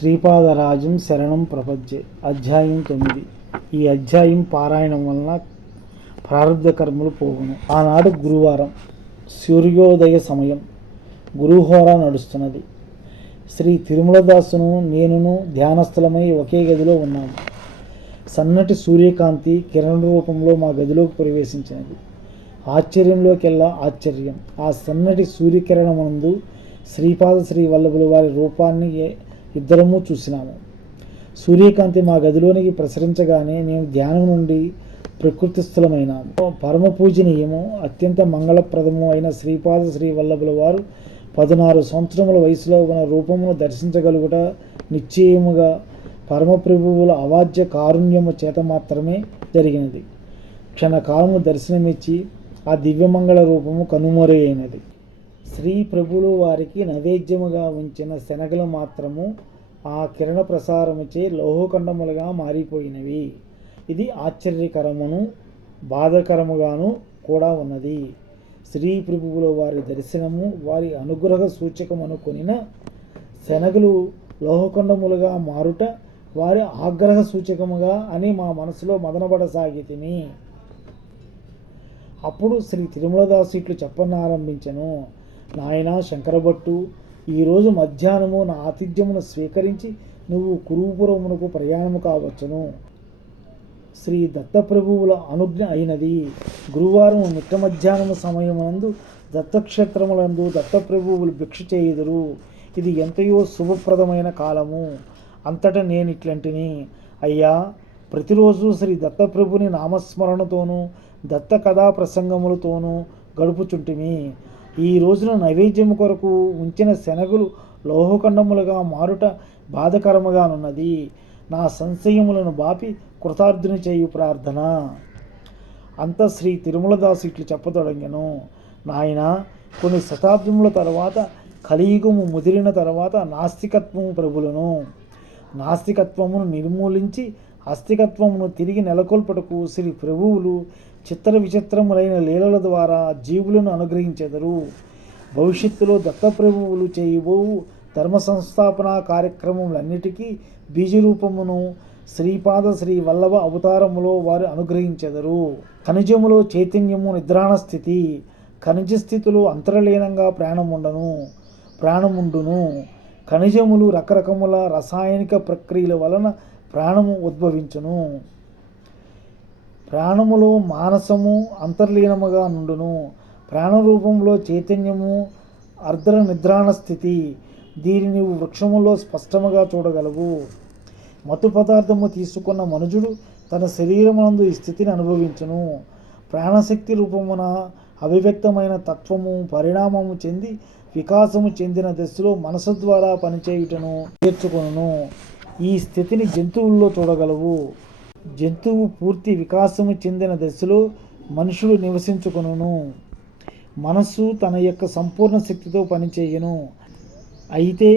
శ్రీపాదరాజం శరణం ప్రపంచే. అధ్యాయం 9. ఈ అధ్యాయం పారాయణం వలన ప్రారంధ కర్మలు పోవును. ఆనాడు గురువారం, సూర్యోదయ సమయం. గురుహోర నడుస్తున్నది. శ్రీ తిరుమలదాసును నేనును ధ్యానస్థలమై ఒకే గదిలో ఉన్నాము. సన్నటి సూర్యకాంతి కిరణ రూపంలో మా గదిలోకి ప్రవేశించినది. ఆశ్చర్యంలోకెల్లా ఆశ్చర్యం. ఆ సన్నటి సూర్యకిరణమందు శ్రీపాద శ్రీ వల్లభుల వారి రూపాన్ని ఇద్దరము చూసినాము. సూర్యకాంతి మా గదిలోనికి ప్రసరించగానే మేము ధ్యానం నుండి ప్రకృతిస్థులమైనాము. పరమ పూజనీయము, అత్యంత మంగళప్రదము అయిన శ్రీపాద శ్రీ వల్లభుల వారు 16 సంవత్సరముల వయసులో ఉన్న రూపమును దర్శించగలుగుట నిశ్చయముగా పరమప్రభువుల అవాజ్య కారుణ్యము చేత మాత్రమే జరిగినది. క్షణకాలము దర్శనమిచ్చి ఆ దివ్యమంగళ రూపము కనుమరుగైనది. శ్రీ ప్రభువులు వారికి నైవేద్యముగా ఉంచిన శనగలు మాత్రము ఆ కిరణ ప్రసారముచే లోహఖండములుగా మారిపోయినవి. ఇది ఆశ్చర్యకరమును బాధకరముగాను కూడా ఉన్నది. శ్రీ ప్రభువుల వారి దర్శనము వారి అనుగ్రహ సూచకమనుకొనిన శనగలు లోహఖండములుగా మారుట వారి ఆగ్రహ సూచకముగా అని మా మనసులో మదనపడసాగితిమి. అప్పుడు శ్రీ తిరుమలదాసు ఇట్లు చెప్పనారంభించెను. నాయనా శంకరభట్టు, ఈరోజు మధ్యాహ్నము నా ఆతిథ్యమును స్వీకరించి నువ్వు కురుపురమునకు ప్రయాణము కావచ్చును. శ్రీ దత్తప్రభువుల అనుజ్ఞ అయినది. గురువారం మిట్ట మధ్యాహ్నము సమయమునందు దత్తక్షేత్రములందు దత్తప్రభువులు భిక్ష చేయుదురు. ఇది ఎంతయో శుభప్రదమైన కాలము. అంతటా నేనిట్లంటిని, అయ్యా, ప్రతిరోజు శ్రీ దత్తప్రభుని నామస్మరణతోనూ దత్త కథా ప్రసంగములతోనూ గడుపుచుంటిమి. ఈ రోజున నైవేద్యము కొరకు ఉంచిన శనగలు లోహఖండములుగా మారుట బాధకరముగానున్నది. నా సంశయములను బాపి కృతార్థుని చేయు ప్రార్థన. అంత శ్రీ తిరుమలదాసు ఇట్లు చెప్పతొడగెను. నాయన, కొన్ని శతాబ్దముల తర్వాత కలియుగము ముదిరిన తర్వాత నాస్తికత్వము ప్రబులను. నాస్తికత్వమును నిర్మూలించి ఆస్తికత్వమును తిరిగి నెలకొల్పటకు శ్రీ ప్రభువులు చిత్ర విచిత్రములైన లీలల ద్వారా జీవులను అనుగ్రహించెదరు. భవిష్యత్తులో దత్తప్రభువులు చేయబోవు ధర్మ సంస్థాపన కార్యక్రమములన్నిటికీ బీజరూపమును శ్రీపాద శ్రీ వల్లభ అవతారములో వారు అనుగ్రహించెదరు. ఖనిజములో చైతన్యము నిద్రాణ స్థితి. ఖనిజ స్థితిలో అంతరలీనంగా ప్రాణముండును. ఖనిజములు రకరకముల రసాయనిక ప్రక్రియల వలన ప్రాణము ఉద్భవించును. ప్రాణములో మానసము అంతర్లీనముగా నుండును. ప్రాణరూపంలో చైతన్యము అర్ధ నిద్రాణ స్థితి. దీనిని నీవు వృక్షములో స్పష్టముగా చూడగలవు. మత్తు పదార్థము తీసుకున్న మనుజుడు తన శరీరమునందు ఈ స్థితిని అనుభవించును. ప్రాణశక్తి రూపమున అభివ్యక్తమైన తత్వము పరిణామము చెంది వికాసము చెందిన దశలో మనసు ద్వారా పనిచేయుటను నేర్చుకొనును. ఈ స్థితిని జంతువుల్లో చూడగలవు. జంతువు పూర్తి వికాసము చెందిన దశలో మనుషుడు నివసించుకొనును. మనస్సు తన యొక్క సంపూర్ణ శక్తితో పనిచేయును. అయితే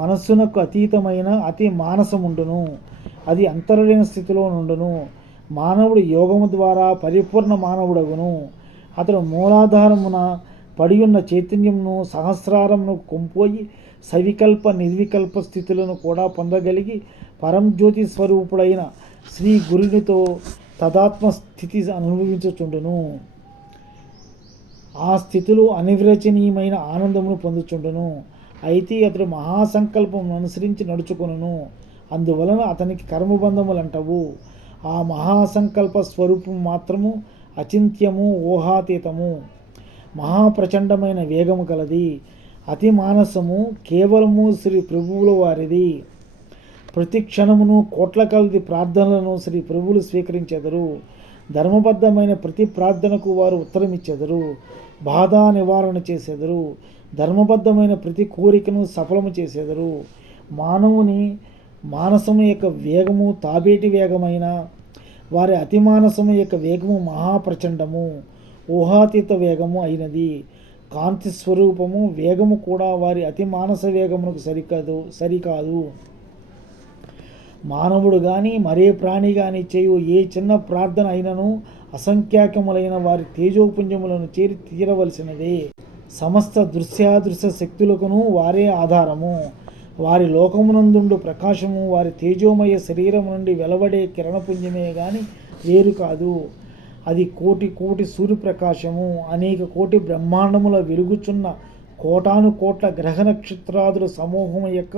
మనస్సునకు అతీతమైన అతి మానసముండును. అది అంతర్లీన స్థితిలో నుండును. మానవుడు యోగము ద్వారా పరిపూర్ణ మానవుడగును. అతడు మూలాధారమున పడియున్న చైతన్యమును సహస్రారమును కొంపోయి సవికల్ప నిర్వికల్ప స్థితులను కూడా పొందగలిగి పరంజ్యోతి స్వరూపుడైన శ్రీ గురునితో తదాత్మ స్థితి అనుభవించుచుండును. ఆ స్థితిలో అనిర్వచనీయమైన ఆనందమును పొందుచుండును. అయితే అతడు మహాసంకల్పం అనుసరించి నడుచుకొనును. అందువలన అతనికి కర్మబంధములంటవు. ఆ మహాసంకల్ప స్వరూపం మాత్రము అచింత్యము, ఊహాతీతము, మహాప్రచండమైన వేగము కలది. అతి మానసము కేవలము శ్రీ ప్రభువుల వారిది. ప్రతి క్షణమును కోట్ల కొలది ప్రార్థనలను శ్రీ ప్రభువులు స్వీకరించెదరు. ధర్మబద్ధమైన ప్రతి ప్రార్థనకు వారు ఉత్తరమిచ్చెదరు. బాధ నివారణ చేసెదరు. ధర్మబద్ధమైన ప్రతి కోరికను సఫలము చేసెదరు. మానవుని మానసము యొక్క వేగము తాబేటి వేగమైన వారి అతి మానసము యొక్క వేగము మహాప్రచండము, ఊహాతీత వేగము అయినది. కాంతి స్వరూపము వేగము కూడా వారి అతి మానస వేగమునకు సరికాదు. మానవుడు కానీ మరే ప్రాణి కానీ చేయు ఏ చిన్న ప్రార్థన అయినను అసంఖ్యాకములైన వారి తేజోపుంజములను చేరి తీరవలసినదే. సమస్త దృశ్యాదృశ్య శక్తులకును వారే ఆధారము. వారి లోకమునందుండు ప్రకాశము వారి తేజోమయ శరీరం నుండి వెలువడే కిరణపుంజమే గాని వేరు కాదు. అది కోటి కోటి సూర్యప్రకాశము, అనేక కోటి బ్రహ్మాండముల వెలుగుచున్న కోటాను కోట్ల గ్రహ నక్షత్రాదుల సమూహము యొక్క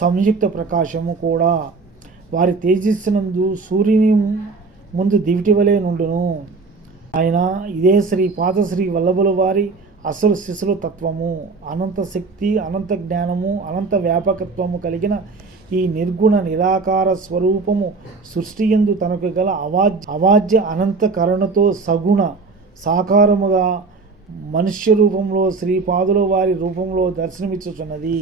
సంయుక్త ప్రకాశము కూడా. వారి తేజస్సునందు సూర్యుని ముందు దివిటి వలె నుండును. ఆయన ఇదే శ్రీ పాదశ్రీ వల్లభుల వారి అసలు శిశుల తత్వము, అనంత శక్తి, అనంత జ్ఞానము, అనంత వ్యాపకత్వము కలిగిన ఈ నిర్గుణ నిరాకార స్వరూపము సృష్టియందు తనకు గల అవాజ్య అనంత కరుణతో సగుణ సాకారముగా మనుష్య రూపంలో శ్రీపాదుల వారి రూపంలో దర్శనమిచ్చుచున్నది.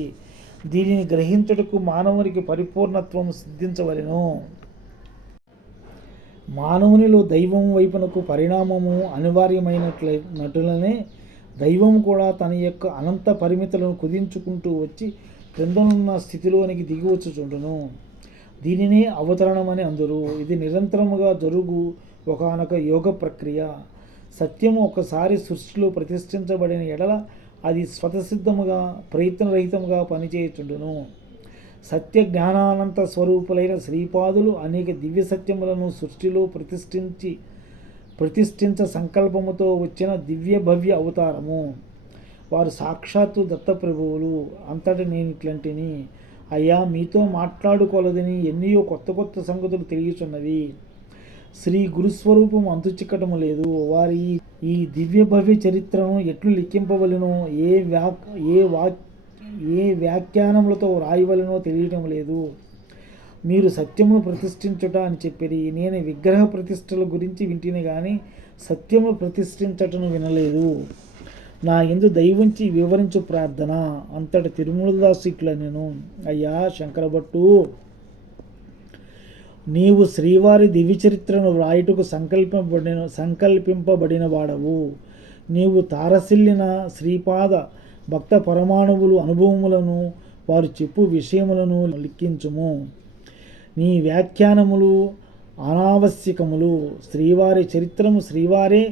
దీనిని గ్రహించుటకు మానవునికి పరిపూర్ణత్వం సిద్ధించవలెను. మానవునిలో దైవం వైపునకు పరిణామము అనివార్యమైనట్లనే దైవం కూడా తన యొక్క అనంత పరిమితులను కుదించుకుంటూ వచ్చి క్రిందనున్న స్థితిలోనికి దిగివచ్చుచుండును. దీనినే అవతరణమని అందురు. ఇది నిరంతరముగా జరుగు ఒకానొక యోగ ప్రక్రియ. సత్యము ఒకసారి సృష్టిలో ప్రతిష్ఠించబడిన ఎడల అది స్వతసిద్ధముగా ప్రయత్నరహితముగా పనిచేయుచుండును. సత్య జ్ఞానానంత స్వరూపులైన శ్రీపాదులు అనేక దివ్య సత్యములను సృష్టిలో ప్రతిష్ఠించ సంకల్పముతో వచ్చిన దివ్య భవ్య అవతారము. వారు సాక్షాత్తు దత్తప్రభువులు. అంతటి నేను ఇట్లాంటిని అయ్యా మీతో మాట్లాడుకోలేదని ఎన్నో కొత్త కొత్త సంగతులు తెలియచున్నవి. శ్రీ గురుస్వరూపం అంతుచిక్కటము లేదు. వారి ఈ దివ్య భవ్య చరిత్రను ఎట్లు లిఖింపవలెనో, ఏ వ్యాఖ్యానములతో రాయవలెనో తెలియటం లేదు. మీరు సత్యమును ప్రతిష్ఠించుట అని చెప్పిరి. నేను విగ్రహ ప్రతిష్టల గురించి వింటిని కానీ సత్యమును ప్రతిష్ఠించటను వినలేదు. నా యందు దయవుంచి వివరించు ప్రార్థన. అంతటి తిరుమలదాసు ఇట్లా నేను అయ్యా శంకరభట్టు, నీవు శ్రీవారి దివ్య చరిత్రను వ్రాయుటకు సంకల్పింపబడిన వాడవు. నీవు తారసిల్లిన శ్రీపాద భక్త పరమాణువులు అనుభవములను వారు చెప్పు విషయములను లిఖించుము. నీ వ్యాఖ్యానములు అనావశ్యకములు. శ్రీవారి చరిత్రము శ్రీవారే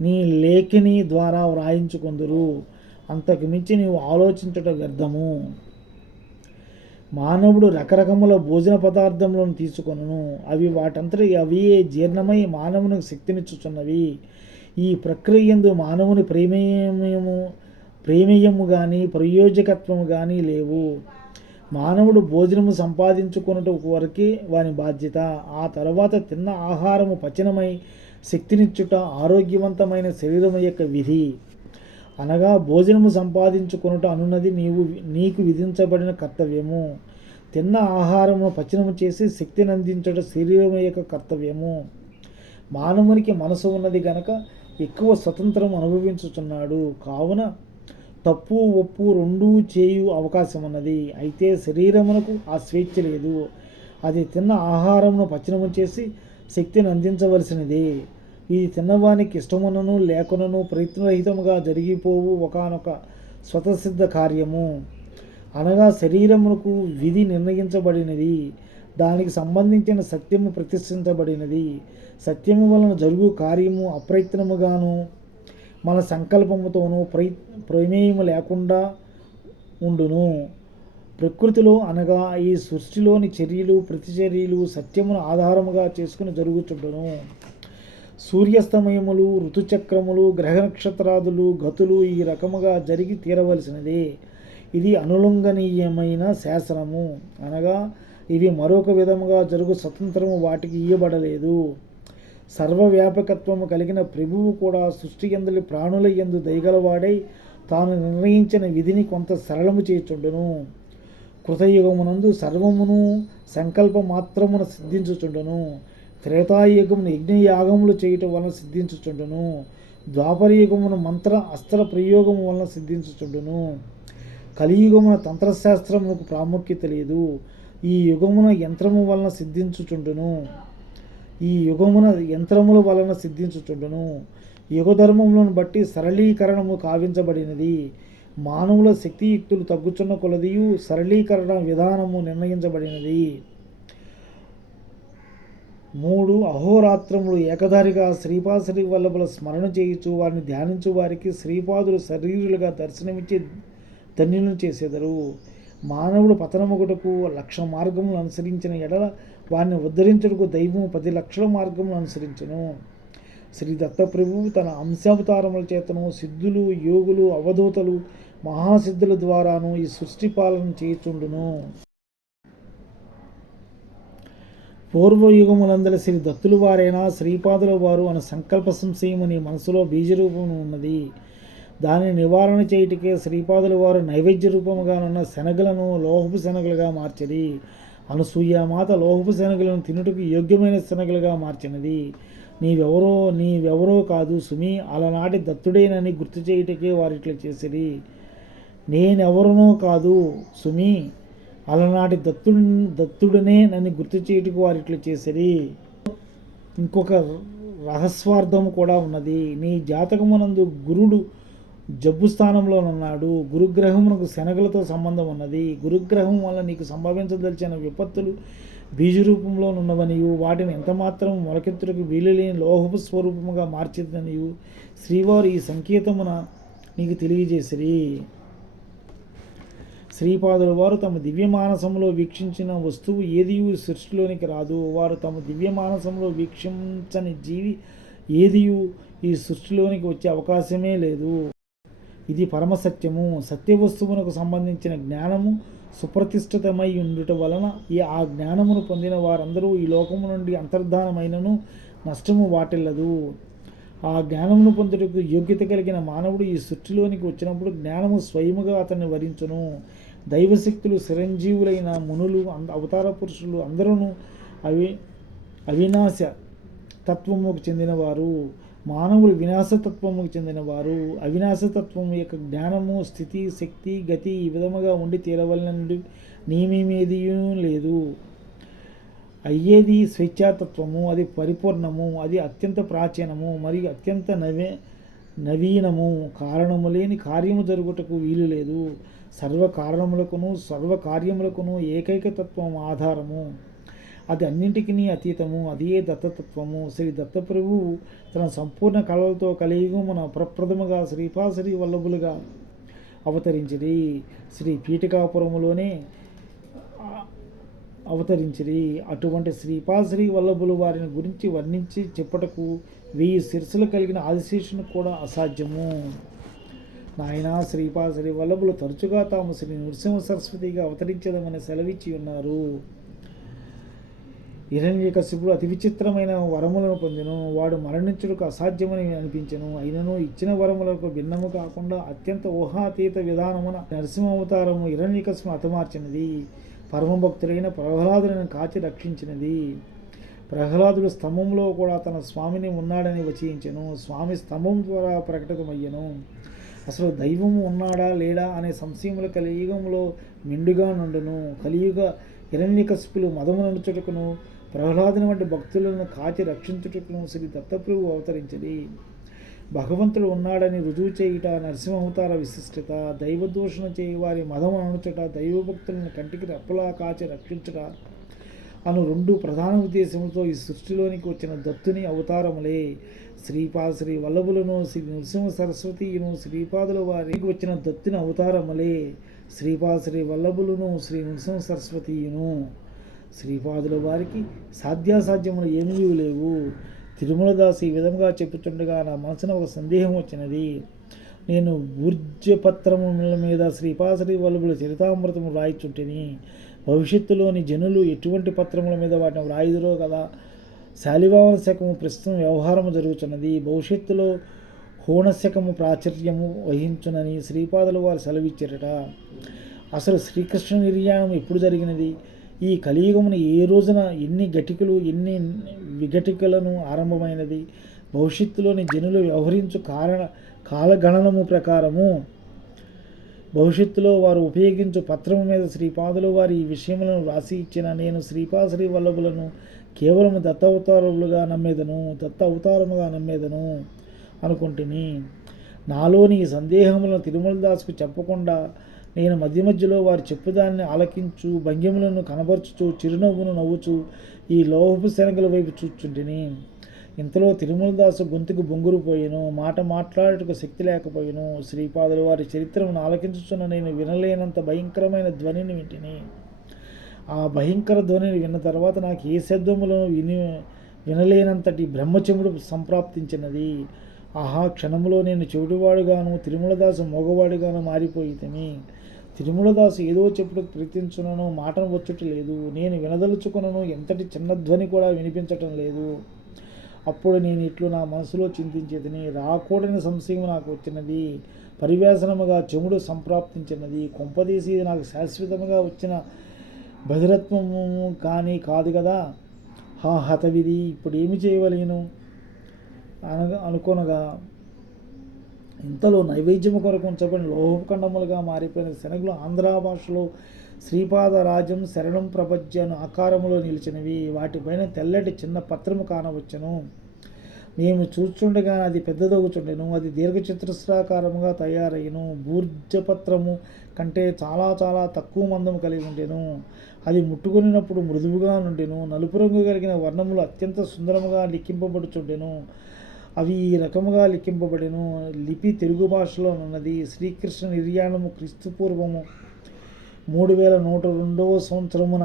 నీ లేఖిని ద్వారా వ్రాయించుకొందురు. అంతకు మించి నీవు ఆలోచించుట వ్యర్థము. మానవుడు రకరకముల భోజన పదార్థములను తీసుకొనును. అవి వాటంతటి అవియే జీర్ణమై మానవునికి శక్తినిచ్చుచున్నవి. ఈ ప్రక్రియ యందు మానవుని ప్రేమేయము కానీ ప్రయోజకత్వము కానీ లేవు. మానవుడు భోజనము సంపాదించుకొనుట వరకే వాని బాధ్యత. ఆ తర్వాత తిన్న ఆహారము పచనమై శక్తినిచ్చుట ఆరోగ్యవంతమైన శరీరం యొక్క విధి. అనగా భోజనము సంపాదించుకొనుట అనున్నది నీకు విధించబడిన కర్తవ్యము. తిన్న ఆహారమును పచనము చేసి శక్తిని అందించుట శరీరం యొక్క కర్తవ్యము. మానవునికి మనసు ఉన్నది గనక ఎక్కువ స్వతంత్రం అనుభవించుచున్నాడు. కావున తప్పు ఒప్పు రెండూ చేయు అవకాశం ఉన్నది. అయితే శరీరమునకు ఆ స్వేచ్ఛ లేదు. అది తిన్న ఆహారమును పచనము చేసి శక్తిని అందించవలసినదే. ఇది తిన్నవానికి ఇష్టమునను లేకునను ప్రయత్నరహితముగా జరిగిపోవు ఒకానొక స్వతసిద్ధ కార్యము. అనగా శరీరమునకు విధి నిర్ణయించబడినది. దానికి సంబంధించిన సత్యము ప్రతిష్ఠించబడినది. సత్యము వలన జరుగు కార్యము అప్రయత్నముగాను మన సంకల్పముతోనూ ప్రమేయము లేకుండా ఉండును. ప్రకృతిలో అనగా ఈ సృష్టిలోని చర్యలు ప్రతిచర్యలు సత్యమును ఆధారముగా చేసుకుని జరుగుతుండును. సూర్యాస్తమయములు, ఋతుచక్రములు, గ్రహ నక్షత్రాదులు, గతులు ఈ రకముగా జరిగి తీరవలసినదే. ఇది అనులంఘనీయమైన శాసనము. అనగా ఇవి మరొక విధముగా జరుగు స్వతంత్రము వాటికి ఇయ్యబడలేదు. సర్వవ్యాపకత్వము కలిగిన ప్రభువు కూడా సృష్టి యందలి ప్రాణుల యందు దయగలవాడై తాను నిర్ణయించిన విధిని కొంత సరళము చేయుచుండును. కృతయుగమునందు సర్వమును సంకల్ప మాత్రమున సిద్ధించుచుండును. త్రేతాయుగమును యజ్ఞయాగములు చేయుట వలన సిద్ధించుచుండును. ద్వాపరయుగమును మంత్ర అస్త్ర ప్రయోగము వలన సిద్ధించుచుండును. కలియుగమున తంత్రశాస్త్రమునకు ప్రాముఖ్యత లేదు. ఈ యుగమున యంత్రము వలన సిద్ధించుచుండును. యంత్రముల వలన సిద్ధించుచుండును. యుగధర్మములను బట్టి సరళీకరణము కావించబడినది. మానవుల శక్తియుక్తులు తగ్గుచున్న కొలదియు సరళీకరణ విధానము నిర్ణయించబడినది. 3 అహోరాత్రములు ఏకధారిగా శ్రీపాశ్రీ వల్లభుల స్మరణ చేయుచు వారిని ధ్యానించు వారికి శ్రీపాదులు శరీరులుగా దర్శనమిచ్చి ధన్యులను చేసెదరు. మానవుడు పతనముగుటకు 1,00,000 మార్గములను అనుసరించిన ఎడల వారిని ఉద్ధరించుటకు దైవము 10,00,000 మార్గములను అనుసరించును. శ్రీ దత్తప్రభువు తన అంశావతారముల చేతను సిద్ధులు, యోగులు, అవధూతలు, మహాసిద్ధుల ద్వారాను ఈ సృష్టి పాలన చేయుచుండును. పూర్వయుగములందరి శ్రీ దత్తులు వారైనా శ్రీపాదుల వారు అనే సంకల్ప సంశయము నీ మనసులో బీజరూపము ఉన్నది. దానిని నివారణ చేయుటకే శ్రీపాదుల వారు నైవేద్య రూపముగానున్న శనగలను లోహపు శనగలుగా మార్చది. అనసూయమాత లోహపు శనగలను తినుటకు యోగ్యమైన శనగలుగా మార్చినది. నీవెవరో కాదు సుమి, అలనాటి దత్తుడేనని గుర్తు చేయుటకే వారిట్లా చేసిరి. నేనెవరనో కాదు సుమి, అలనాటి దత్తుడనే నన్ను గుర్తు చేయుటకు వారిట్లా చేసిరి. ఇంకొక రహస్వార్థము కూడా ఉన్నది. నీ జాతకమునందు గురుడు జబ్బు స్థానంలో ఉన్నాడు. గురుగ్రహమునకు శనగలతో సంబంధం ఉన్నది. గురుగ్రహం వల్ల నీకు సంభవించదలిచిన విపత్తులు బీజరూపంలో ఉన్నవనియు వాటిని ఎంతమాత్రం మొలకెత్తులకు వీలులేని లోహపు స్వరూపముగా మార్చిదనియు శ్రీవారు ఈ సంకేతమున నీకు తెలియజేసిరి. శ్రీపాదుల వారు తమ దివ్యమానసంలో వీక్షించిన వస్తువు ఏదియు సృష్టిలోనికి రాదు. వారు తమ దివ్యమానసంలో వీక్షించని జీవి ఏదియు ఈ సృష్టిలోనికి వచ్చే అవకాశమే లేదు. ఇది పరమసత్యము. సత్యవస్తువునకు సంబంధించిన జ్ఞానము సుప్రతిష్ఠితమై ఉండుట వలన ఆ జ్ఞానమును పొందిన వారందరూ ఈ లోకము నుండి అంతర్ధానమైనను నష్టము వాటిల్లదు. ఆ జ్ఞానమును పొందుటకు యోగ్యత కలిగిన మానవుడు ఈ సృష్టిలోనికి వచ్చినప్పుడు జ్ఞానము స్వయముగా అతన్ని వరించును. దైవశక్తులు, చిరంజీవులైన మునులు, అవతార పురుషులు అందరూ అవినాశ తత్వముకు చెందినవారు. మానవులు వినాశతత్వముకు చెందినవారు. అవినాశతత్వము యొక్క జ్ఞానము, స్థితి, శక్తి, గతి ఈ విధముగా ఉండి తీరవలనని నియమేదియూ లేదు. అయ్యేది స్వేచ్ఛాతత్వము. అది పరిపూర్ణము. అది అత్యంత ప్రాచీనము మరియు అత్యంత నవీనము. కారణము లేని కార్యము జరుగుటకు వీలు లేదు. సర్వకారణములకును సర్వకార్యములకును ఏకైక తత్వం ఆధారము. అది అన్నింటికీ అతీతము. అదే దత్తతత్వము. శ్రీ దత్తప్రభువు తన సంపూర్ణ కళలతో కలియుగమున ప్రప్రథముగా శ్రీపాశ్రీ వల్లభులుగా అవతరించిరి. శ్రీ పీఠికాపురములోనే అవతరించిరి. అటువంటి శ్రీపాశ్రీ వల్లభులు వారిని గురించి వర్ణించి చెప్పుటకు 1000 శిరస్సులు కలిగిన ఆదిశేషునికి కూడా అసాధ్యము. నాయన శ్రీపాశ్రీ వల్లభులు తరచుగా తాము శ్రీ నృసింహ సరస్వతిగా అవతరించదమని సెలవిచ్చి ఉన్నారు. హిరణ్యకశిపుడు అతి విచిత్రమైన వరములను పొందెను. వాడు మరణించుటకు అసాధ్యమని అనిపించెను. అయినను ఇచ్చిన వరములకు భిన్నము కాకుండా అత్యంత ఊహాతీత విధానమున నరసింహావతారము హిరణ్యకశిపును హతమార్చినది. పరమభక్తుడైన ప్రహ్లాదులను కాచి రక్షించినది. ప్రహ్లాదుడు స్తంభంలో కూడా తన స్వామిని ఉన్నాడని వచించెను. స్వామి స్తంభం ద్వారా ప్రకటితమయ్యను. అసలు దైవము ఉన్నాడా లేడా అనే సంశయముల కలియుగంలో మెండుగా నుండును. కలియుగ హిరణ్యకశిపులు మదమునడుచుటకును ప్రహ్లాదుని వంటి భక్తులను కాచి రక్షించుటకును శ్రీ దత్తప్రభువు అవతరించింది. భగవంతుడు ఉన్నాడని రుజువు చేయుట నరసింహావతార విశిష్టత. దైవదూషణ చేయి వారి మదము అనుచుట, దైవభక్తులను కంటికి రెప్పలా కాచి రక్షించుట అను 2 ప్రధాన ఉద్దేశములతో ఈ సృష్టిలోనికి వచ్చిన దత్తుని అవతారములే. శ్రీ వల్లభులను, శ్రీ నృసింహ సరస్వతియును, శ్రీపాదుల వారికి వచ్చిన దత్తుని అవతారములే. శ్రీ వల్లభులను, శ్రీ నృసింహ సరస్వతియును. శ్రీపాదుల వారికి సాధ్యాసాధ్యములు ఏమీ లేవు. తిరుమలదాసు ఈ విధంగా చెప్పుతుండగా నా మనసున ఒక సందేహం వచ్చినది. నేను ఊర్జపత్రముల మీద శ్రీపాశ్రీ వల్లభుల చరితామృతము వ్రాయిచుంటిని. భవిష్యత్తులోని జనులు ఎటువంటి పత్రముల మీద వాటిని వ్రాయుదురో కదా. శాలివాహన శకము ప్రస్తుతం వ్యవహారము జరుగుతున్నది. భవిష్యత్తులో హోణశకము ప్రాచుర్యము వహించునని శ్రీపాదుల వారు సెలవిచ్చారట. అసలు శ్రీకృష్ణ నిర్యాణం ఎప్పుడు జరిగినది? ఈ కలియుగమున ఏ రోజున ఎన్ని ఘటికలు ఎన్ని విఘటికలను ఆరంభమైనది? భవిష్యత్తులోని జనులు వ్యవహరించు కాలగణనము ప్రకారము భవిష్యత్తులో వారు ఉపయోగించు పత్రము మీద శ్రీపాదుల వారి ఈ విషయములను వ్రాసి ఇచ్చిన నేను శ్రీపాశ్రీ వల్లభులను కేవలం దత్త అవతారముగా నమ్మేదను అనుకుంటుని. నాలోని ఈ సందేహములను తిరుమలదాసుకు చెప్పకుండా నేను మధ్యలో వారు చెప్పుదాన్ని ఆలకించు భంగిములను కనబరుచుచు చిరునవ్వును నవ్వుచు ఈ లోహపు శనగల వైపు చూచుంటిని. ఇంతలో తిరుమలదాసు గొంతుకు బొంగురు పోయెను, మాట మాట్లాడుటకు శక్తి లేకపోయెను. శ్రీపాదుల వారి చరిత్రను ఆలకించుచున్న నేను వినలేనంత భయంకరమైన ధ్వనిని వింటిని. ఆ భయంకర ధ్వనిని విన్న తర్వాత నాకు ఏ శబ్దములను వినలేనంతటి బ్రహ్మచముడు సంప్రాప్తించినది. ఆహా, క్షణంలో నేను చెవిటివాడుగాను తిరుమలదాసు మోగవాడిగాను మారిపోయితిని. తిరుమలదాసు ఏదో చెప్పుటకు ప్రయత్నించునను మాటను వచ్చుట లేదు. నేను వినదలుచుకున్నను ఎంతటి చిన్న ధ్వని కూడా వినిపించటం లేదు. అప్పుడు నేను ఇట్లు నా మనసులో చింతించేదని, రాకూడని సంశయం నాకు వచ్చినది. పరివేశనముగా చెముడు సంప్రాప్తించినది. కొంపదీసి ఇది నాకు శాశ్వతముగా వచ్చిన బహిరత్వము కానీ కాదు కదా. హతవిధి, ఇప్పుడు ఏమి చేయవలేను అనుకొనగా ఇంతలో నైవేద్యము కొరకు ఉంచబడిన లోహఖండములుగా మారిపోయిన శనగులు ఆంధ్ర భాషలో శ్రీపాదరాజం శరణం ప్రపంచాను ఆకారములో నిలిచినవి. వాటిపైన తెల్లటి చిన్న పత్రము కానవచ్చును. మేము చూస్తుండగా అది పెద్దదవుచుండెను. అది దీర్ఘచతురస్రాకారముగా తయారయ్యను. భూర్జపత్రము కంటే చాలా చాలా తక్కువ మందము కలిగి ఉండెను. అది ముట్టుకొనినప్పుడు మృదువుగా నుండెను. నలుపు రంగు కలిగిన వర్ణములు అత్యంత సుందరముగా లిఖింపబడుచుండెను. అవి ఈ రకముగా లిఖింపబడెను. లిపి తెలుగు భాషలో ఉన్నది. శ్రీకృష్ణ నిర్యాణము క్రీస్తుపూర్వము 3102 సంవత్సరమున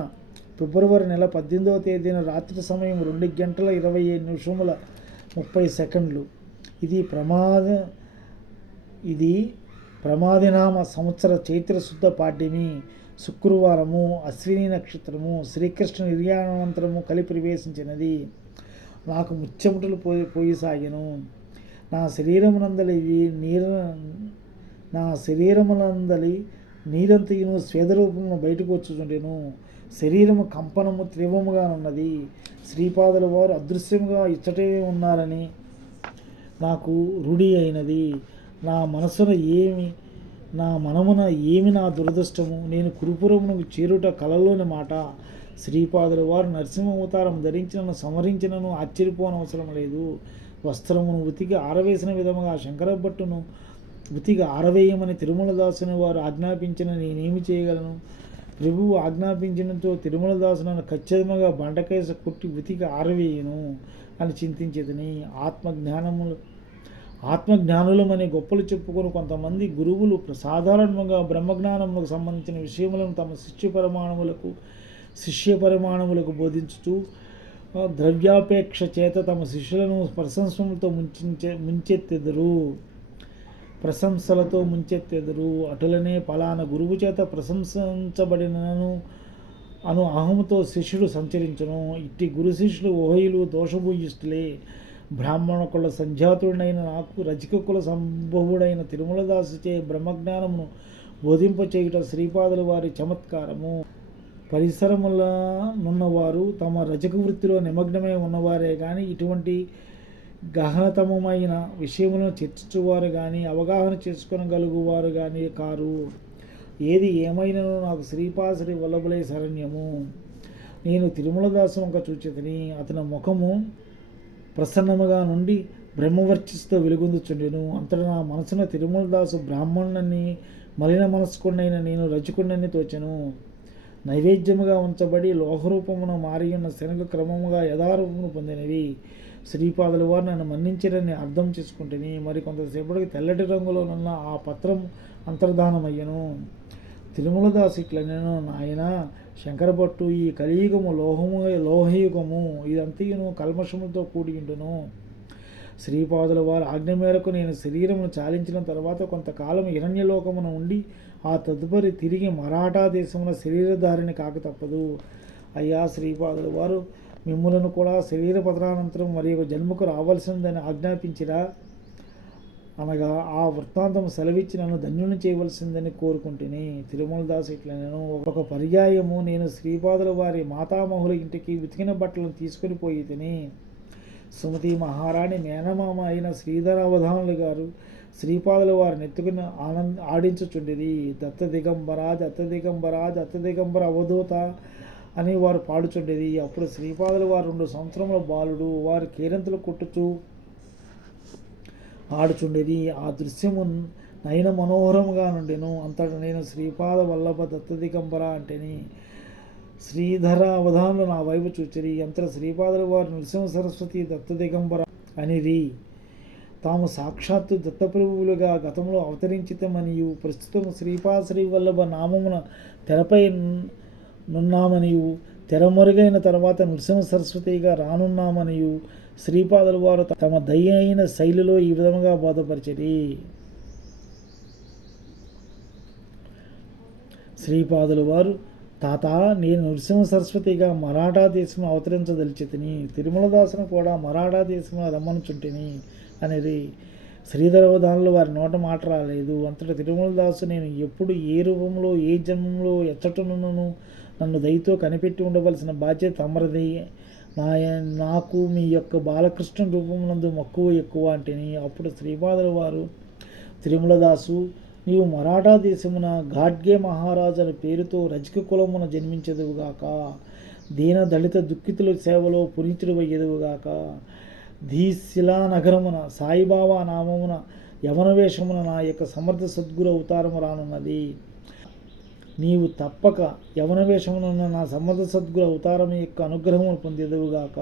ఫిబ్రవరి నెల 18వ తేదీన రాత్రి సమయం 2:27:30. ఇది ప్రమాదినామ సంవత్సర చైత్ర శుద్ధ పాడ్యమి, శుక్రవారము, అశ్విని నక్షత్రము, శ్రీకృష్ణ నిర్యాణానంతరము కలి ప్రవేశించినది. నాకు ముచ్చెమటలు పోయిసాగెను. నా శరీరమునందలి నీరంతయును స్వేదరూపమును బయటకు వచ్చుచుండెను. శరీరము కంపనము తీవ్రముగా ఉన్నది. శ్రీపాదుల వారు అదృశ్యముగా ఇచ్చటే ఉన్నారని నాకు రూఢి అయినది. నా మనమున ఏమి నా దురదృష్టము. నేను కురుపురమునకు చేరుట కలలోని మాట. శ్రీపాదుల వారు నరసింహ అవతారం ధరించినను సంహరించినను ఆశ్చర్యపోనవసరం లేదు. వస్త్రమును ఉతికి ఆరవేసిన విధముగా శంకరభట్టును ఉతికి ఆరవేయమని తిరుమలదాసుని వారు ఆజ్ఞాపించిన నేనేమి చేయగలను? ప్రభువు ఆజ్ఞాపించినతో తిరుమలదాసునను ఖచ్చితంగా బండకేస కుట్టి ఉతికి ఆరవేయను అని చింతించేదని. ఆత్మజ్ఞానులమని గొప్పలు చెప్పుకొని కొంతమంది గురువులు సాధారణంగా బ్రహ్మజ్ఞానములకు సంబంధించిన విషయములను తమ శిష్య పరిమాణములకు బోధించుతూ ద్రవ్యాపేక్ష చేత తమ శిష్యులను ప్రశంసలతో ముంచెత్తెదరు. అటులనే పలానా గురువు చేత ప్రశంసించబడినను అను అహముతో శిష్యుడు సంచరించును. ఇట్టి గురు శిష్యులు ఓహయులు దోషభూయిష్టులే. బ్రాహ్మణ కుల సంజాతుడైన నాకు రజకకుల సంభవుడైన తిరుమలదాసుచే బ్రహ్మజ్ఞానమును బోధింపచేయుట శ్రీపాదుల వారి చమత్కారము. పరిసరములనున్నవారు తమ రజక వృత్తిలో నిమగ్నమై ఉన్నవారే కానీ ఇటువంటి గహనతమైన విషయములను చర్చించువారు కానీ అవగాహన చేసుకొనగలుగువారు కానీ కారు. ఏది ఏమైనను నాకు శ్రీపాదుని వల్లభులే శరణ్యము. నేను తిరుమలదాసు వంక చూచితిని. అతని ముఖము ప్రసన్నముగా నుండి బ్రహ్మవర్చస్సుతో వెలుగొందుచుండెను. అంతటా నా మనసున తిరుమలదాసు బ్రాహ్మణుని మలిన మనస్కుడైన నేను రజకుడిని తోచెను. నైవేద్యముగా ఉంచబడి లోహరూపమున మారియున్న శనగ క్రమముగా యథారూపమును పొందినవి. శ్రీపాదుల వారు నన్ను మన్నించరని అర్థం చేసుకుంటుని. మరి కొంతసేపటికి తెల్లటి రంగులోనున్న ఆ పత్రం అంతర్ధానమయ్యను. తిరుమలదాసు ఇట్లా నేను, నాయన శంకరభట్టు, ఈ కలియుగము లోహయుగము, ఇదంతయును కల్మషములతో కూడి ఉండును. శ్రీపాదుల వారి ఆజ్ఞ మేరకు నేను శరీరమును చాలించిన తర్వాత కొంతకాలం హిరణ్యలోకమున ఉండి ఆ తదుపరి తిరిగి మరాఠా దేశమున శరీరధారిని కాక తప్పదు. అయ్యా, శ్రీపాదుల వారు మిమ్ములను కూడా శరీర పతనానంతరం మరి ఒక జన్మకు రావాల్సిందని ఆజ్ఞాపించిరా అనగా ఆ వృత్తాంతం సెలవిచ్చి నన్ను ధన్యుని చేయవలసిందని కోరుకుంటుని. తిరుమలదాసు ఇట్లా నేను, ఒక పర్యాయము నేను శ్రీపాదుల వారి మాతామహుల ఇంటికి ఉతికిన బట్టలను తీసుకుని పోయి తిని. సుమతి మహారాణి మేనమామ అయిన శ్రీధర అవధానులు గారు శ్రీపాదుల వారిని ఎత్తుకుని ఆడించుచుండేది. దత్త దిగంబర దత్త దిగంబర దత్త దిగంబర అవధూత అని వారు పాడుచుండేది. అప్పుడు శ్రీపాదుల వారు 2 సంవత్సరముల బాలుడు. వారు కేరింతలు కొట్టుచూ ఆడుచుండేది. ఆ దృశ్యము నయన మనోహరముగా నుండెను. అంతటా నేను శ్రీపాద వల్లభ దత్త దిగంబర అంటేని. శ్రీధర అవధానులు నా వైపు చూచిరి. అంతట శ్రీపాదుల వారు నృసింహ సరస్వతి దత్త దిగంబర అనిరి. తాము సాక్షాత్తు దత్తప్రభువులుగా గతంలో అవతరించితమనియు ప్రస్తుతం శ్రీపాద శ్రీవల్లభ నామమున తెరపై నున్నామనియు తెరమరుగైన తర్వాత నృసింహ సరస్వతిగా రానున్నామనియు శ్రీపాదుల వారు తమ దయ అయిన శైలిలో ఈ విధముగా బోధపరిచిరి. శ్రీపాదుల వారు, తాత, నేను నృసింహ సరస్వతిగా మరాఠా దేశంలో అవతరించదలిచితిని. తిరుమలదాసును కూడా మరాఠా దేశంలో రమ్మనుచుంటిని అనేది. శ్రీధరవధానులు వారి నోట మాట రాలేదు. అంతటా తిరుమలదాసు, నేను ఎప్పుడు ఏ రూపంలో ఏ జన్మంలో ఎచ్చటనున్నను నన్ను దయతో కనిపెట్టి ఉండవలసిన బాధ్యత తమరిది. నాకు మీ యొక్క బాలకృష్ణ రూపమునందు మక్కువ ఎక్కువ అంటేని. అప్పుడు శ్రీపాదుల వారు, తిరుమలదాసు, నీవు మరాఠా దేశమున ఘాడ్గే మహారాజు అనే పేరుతో రజక కులమున జన్మించదువుగాక. దీన దళిత దుఃఖితుల సేవలో పునీతుడు అయ్యేదువుగాక. ధీశిలా నగరమున సాయిబాబా నామమున యవన వేషమున నా యొక్క సమర్థ సద్గురు అవతారము రానున్నది. నీవు తప్పక యవన వేషమునున్న నా సమర్థ సద్గురు అవతారం యొక్క అనుగ్రహమును పొందేదువుగాక.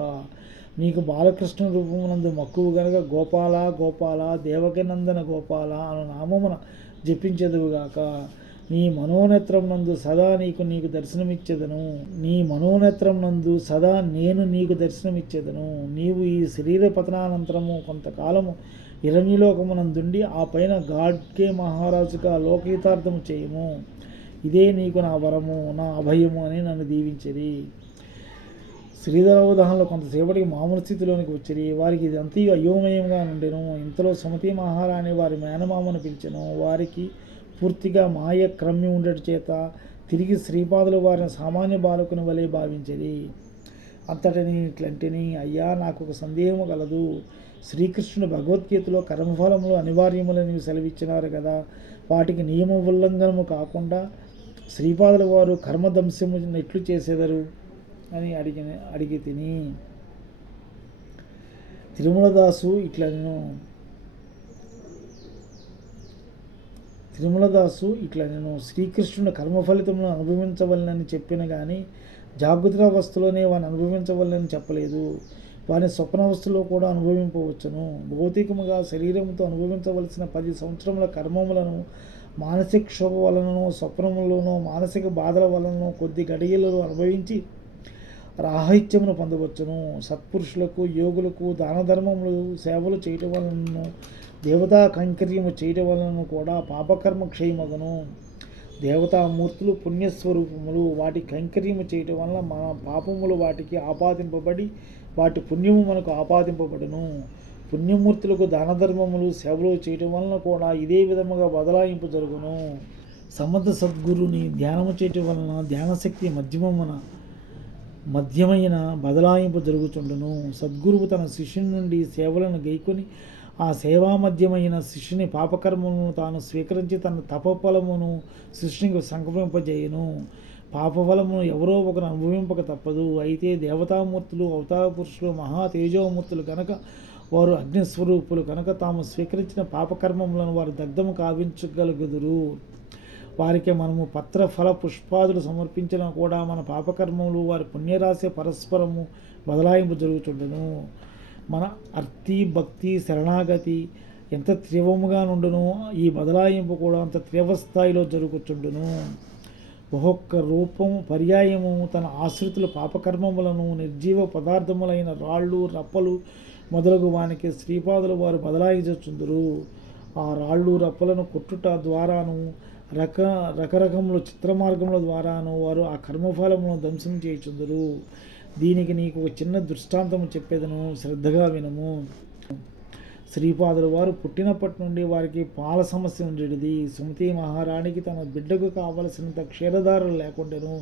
నీకు బాలకృష్ణ రూపమునందు మక్కువ గనక గోపాల గోపాల దేవకినందన గోపాల అను నామమున జపించెదవుగాక. నీ మనోనేత్రం నందు సదా నీకు దర్శనమిచ్చేదను. నీ మనోనేత్రం నందు సదా నేను నీకు దర్శనమిచ్చేదను. నీవు ఈ శరీర పతనానంతరము కొంతకాలము హిరణ్యలోకమునందుండి ఆ పైన గాడ్గే మహారాజుగా లోకహితార్థము చేయము. ఇదే నీకు నా వరము, నా అభయము అని నన్ను దీవించిరి. శ్రీధరవధానంలో కొంతసేపటికి మామూలు స్థితిలోనికి వచ్చిరి. వారికి ఇది అంతయు అయోమయంగా నుండెను. ఇంతలో సుమతి మహారాణి వారి మేనమామను పిలిచెను. వారికి పూర్తిగా మాయ క్రమ్మి ఉండటి చేత తిరిగి శ్రీపాదుల వారిని సామాన్య బాలకుని వలె భావించిరి. అంతటని ఇట్లంటిని, అయ్యా, నాకు ఒక సందేహము కలదు. శ్రీకృష్ణుడు భగవద్గీతలో కర్మఫలములు అనివార్యములని సెలవిచ్చినారు కదా, వాటికి నియమ ఉల్లంఘనము కాకుండా శ్రీపాదుల వారు కర్మదంశము ఎట్లు చేసేదరు అని అడిగి తిని. తిరుమలదాసు ఇట్లా నేను శ్రీకృష్ణుడు కర్మఫలితములను అనుభవించవలనని చెప్పిన కానీ జాగృతావస్థలోనే వాని అనుభవించవలనని చెప్పలేదు. వాని స్వప్నావస్థలో కూడా అనుభవింపవచ్చును. భౌతికముగా శరీరంతో అనుభవించవలసిన 10 సంవత్సరముల కర్మములను మానసిక క్షోభ వలనను స్వప్నములోనూ మానసిక బాధల వలనను కొద్ది గడియలలో అనుభవించి రాహిత్యమును పొందవచ్చును. సత్పురుషులకు యోగులకు దాన ధర్మములు సేవలు చేయటం వలనను దేవతా కైంకర్యము చేయటం వలన కూడా పాపకర్మ క్షయమగును. దేవతామూర్తులు పుణ్యస్వరూపములు. వాటి కైంకర్యము చేయటం వలన మన పాపములు వాటికి ఆపాదింపబడి వాటి పుణ్యము మనకు ఆపాదింపబడును. పుణ్యమూర్తులకు దాన ధర్మములు సేవలు చేయటం వలన కూడా ఇదే విధముగా బదలాయింపు జరుగును. సమర్థ సద్గురుని ధ్యానము చేయటం వలన ధ్యానశక్తి మధ్యమైన బదలాయింపు జరుగుచుండును. సద్గురువు తన శిష్యుని నుండి సేవలను గైకొని ఆ సేవా మధ్యమైన శిష్యుని పాపకర్మమును తాను స్వీకరించి తన తపఫలమును శిష్యునికి సంకల్పింపజేయును. పాపఫలమును ఎవరో ఒకరు అనుభవింపక తప్పదు. అయితే దేవతామూర్తులు, అవతార పురుషులు, మహా తేజోమూర్తులు కనుక వారు అగ్నిస్వరూపులు కనుక తాము స్వీకరించిన పాపకర్మములను వారు దగ్ధము కావించగలుగుదురు. వారికి మనము పత్ర ఫల పుష్పాదులు సమర్పించిన కూడా మన పాపకర్మములు వారి పుణ్యరాశి పరస్పరము బదలాయింపు జరుగుతుండను. మన అర్తి భక్తి శరణాగతి ఎంత తీవ్రముగా నుండును ఈ బదలాయింపు కూడా అంత తీవ్ర స్థాయిలో జరుగుతుండును. ఒక్కొక్క రూపము పర్యాయము తన ఆశ్రితుల పాపకర్మములను నిర్జీవ పదార్థములైన రాళ్ళు రప్పలు మొదలగు వానికి శ్రీపాదుల వారు బదలాయించుచుందురు. ఆ రాళ్ళు రప్పలను కొట్టుట ద్వారాను రకరకములు చిత్రమార్గముల ద్వారాను వారు ఆ కర్మఫలమును ధ్వంసం చేయుచుందురు. దీనికి నీకు ఒక చిన్న దృష్టాంతము చెప్పేదను, శ్రద్ధగా వినము. శ్రీపాదుల వారు పుట్టినప్పటి నుండి వారికి పాల సమస్య ఉండేది. సుమతి మహారాణికి తన బిడ్డకు కావలసినంత క్షీరధారలు లేకుండాను.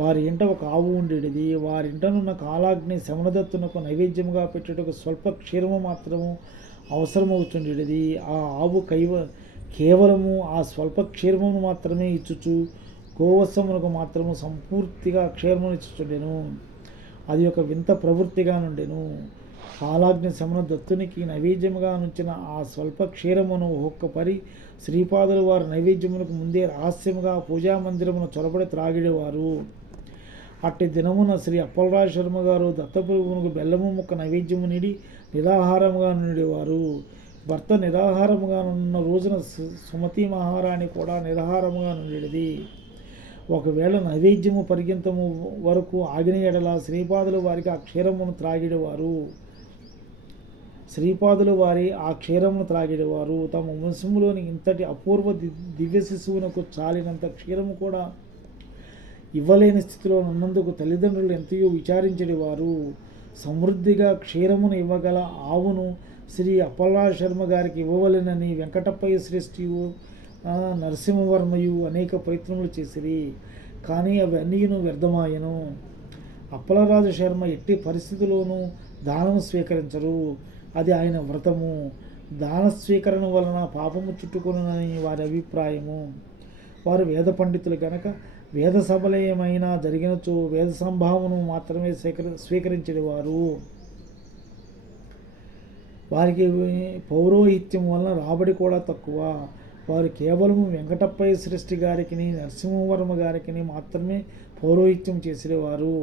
వారి ఇంట ఒక ఆవు ఉండేది. వారింటనున్న కాలాగ్ని శమనదత్తునకు నైవేద్యముగా పెట్టుటకు స్వల్ప క్షీరము మాత్రము అవసరమవుతుండేది. ఆ ఆవు కేవలము ఆ స్వల్ప క్షీరమును మాత్రమే ఇచ్చుచు గోవత్సమునకు మాత్రము సంపూర్తిగా క్షీరమును ఇచ్చుచుండెను. అది ఒక వింత ప్రవృత్తిగా నుండెను. కాలాగ్ని శమన దత్తునికి నైవేద్యముగా నుంచిన ఆ స్వల్ప క్షీరమును ఒక్కొక్క పరి శ్రీపాదుల వారు నైవేద్యమునకు ముందే రహస్యముగా పూజామందిరమును చొరబడి త్రాగిడేవారు. అట్టి దినమున శ్రీ అప్పలరాజు శర్మ గారు దత్తపురుగునకు బెల్లము ముక్క నైవేద్యము నీడి నిరాహారముగా నుండేవారు. భర్త నిరాహారముగా ఉన్న రోజున సుమతి మహారాణి కూడా నిరాహారముగా నుండేది. ఒకవేళ నైవేద్యము పరిగింతము వరకు ఆగిన ఎడల శ్రీపాదులు వారికి ఆ క్షీరమును త్రాగిడేవారు. శ్రీపాదులు వారి ఆ క్షీరమును త్రాగిడేవారు. తమ వంశములోని ఇంతటి అపూర్వ దివ్య శిశువునకు చాలినంత క్షీరము కూడా ఇవ్వలేని స్థితిలో ఉన్నందుకు తల్లిదండ్రులు ఎంతయో విచారించేవారు. సమృద్ధిగా క్షీరమును ఇవ్వగల ఆవును శ్రీ అప్పలరాజు శర్మ గారికి ఇవ్వవలెనని వెంకటప్పయ్య శ్రేష్ఠియు నరసింహవర్మయు అనేక ప్రయత్నములు చేసిరి. కానీ అవన్నీను వ్యర్థమాయను. అప్పలరాజు శర్మ ఎట్టి పరిస్థితుల్లోనూ దానము స్వీకరించరు. అది ఆయన వ్రతము. దాన స్వీకరణ వలన పాపము చుట్టుకొనునని వారి అభిప్రాయము. వారు వేద పండితులు గనక వేద సభలు ఏమైనా జరిగినచో వేద సంభావన మాత్రమే స్వీకరించేవారు. వారికి పౌరోహిత్యం వలన రాబడి కూడా తక్కువ. వారు కేవలము వెంకటప్పయ్య సృష్టి గారికి నరసింహవర్మ గారికి మాత్రమే పౌరోహిత్యం చేసేవారు.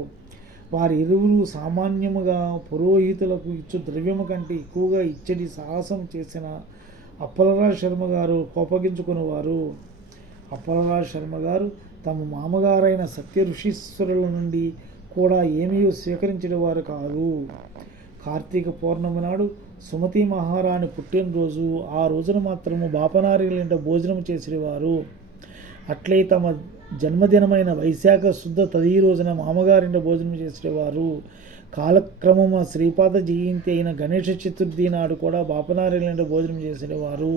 వారి ఇరువురు సామాన్యముగా పురోహితులకు ఇచ్చు ద్రవ్యము కంటే ఎక్కువగా ఇచ్చడి సాహసం చేసిన అప్పలరాజు శర్మ గారు కోపగించుకునేవారు. అప్పలరాజు శర్మ గారు తమ మామగారైన సత్య ఋషీశ్వరుల నుండి కూడా ఏమీ స్వీకరించేవారు కాదు. కార్తీక పౌర్ణమి నాడు సుమతి మహారాణి పుట్టినరోజు. ఆ రోజున మాత్రము బాపనారిలింట భోజనం చేసేవారు. అట్లే తమ జన్మదినమైన వైశాఖ శుద్ధ తది రోజున మామగారింట భోజనం చేసేవారు. కాలక్రమము శ్రీపాద జయంతి అయిన గణేష చతుర్థి నాడు కూడా బాపనారిలింట భోజనం చేసేవారు.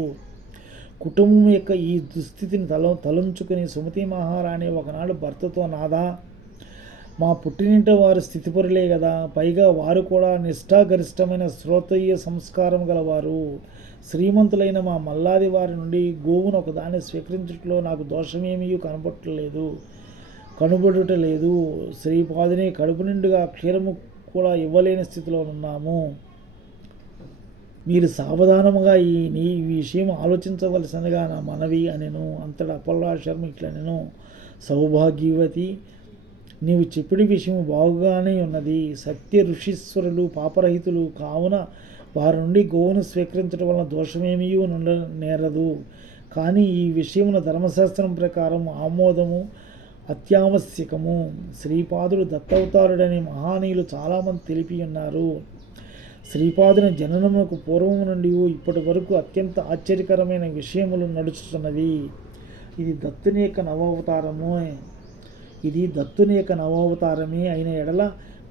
కుటుంబం యొక్క ఈ దుస్థితిని తలంచుకుని సుమతి మహారాణి ఒకనాడు భర్తతో, నాదా, మా పుట్టినింట వారు స్థితిపరులే కదా, పైగా వారు కూడా నిష్ఠాగరిష్టమైన శ్రోతయ్య సంస్కారం గలవారు. శ్రీమంతులైన మా మల్లాది వారి నుండి గోవును ఒకదాన్ని స్వీకరించట్లో నాకు దోషమేమీ కనబడుటలేదు. శ్రీపాదుని కడుపు నిండుగా క్షీరము కూడా ఇవ్వలేని స్థితిలో ఉన్నాము. మీరు సావధానముగా ఈ విషయం ఆలోచించవలసిందిగా నా మనవి అనెను. అంతటా అప్పలరాజు శర్మ ఇట్లనెను, సౌభాగ్యవతి, నీవు చెప్పిన విషయం బాగుగానే ఉన్నది. సత్య ఋషీశ్వరులు పాపరహితులు కావున వారి నుండి గోవును స్వీకరించడం వలన దోషమేమీ నేరదు. కానీ ఈ విషయమున ధర్మశాస్త్రం ప్రకారం ఆమోదము అత్యావశ్యకము. శ్రీపాదుడు దత్తవతారుడని మహానీయులు చాలామంది తెలిపి ఉన్నారు. శ్రీపాదుని జననమునకు పూర్వము నుండి ఇప్పటి వరకు అత్యంత ఆశ్చర్యకరమైన విషయములు నడుచుతున్నవి. ఇది దత్తుని యొక్క నవోవతారమే అయిన ఎడల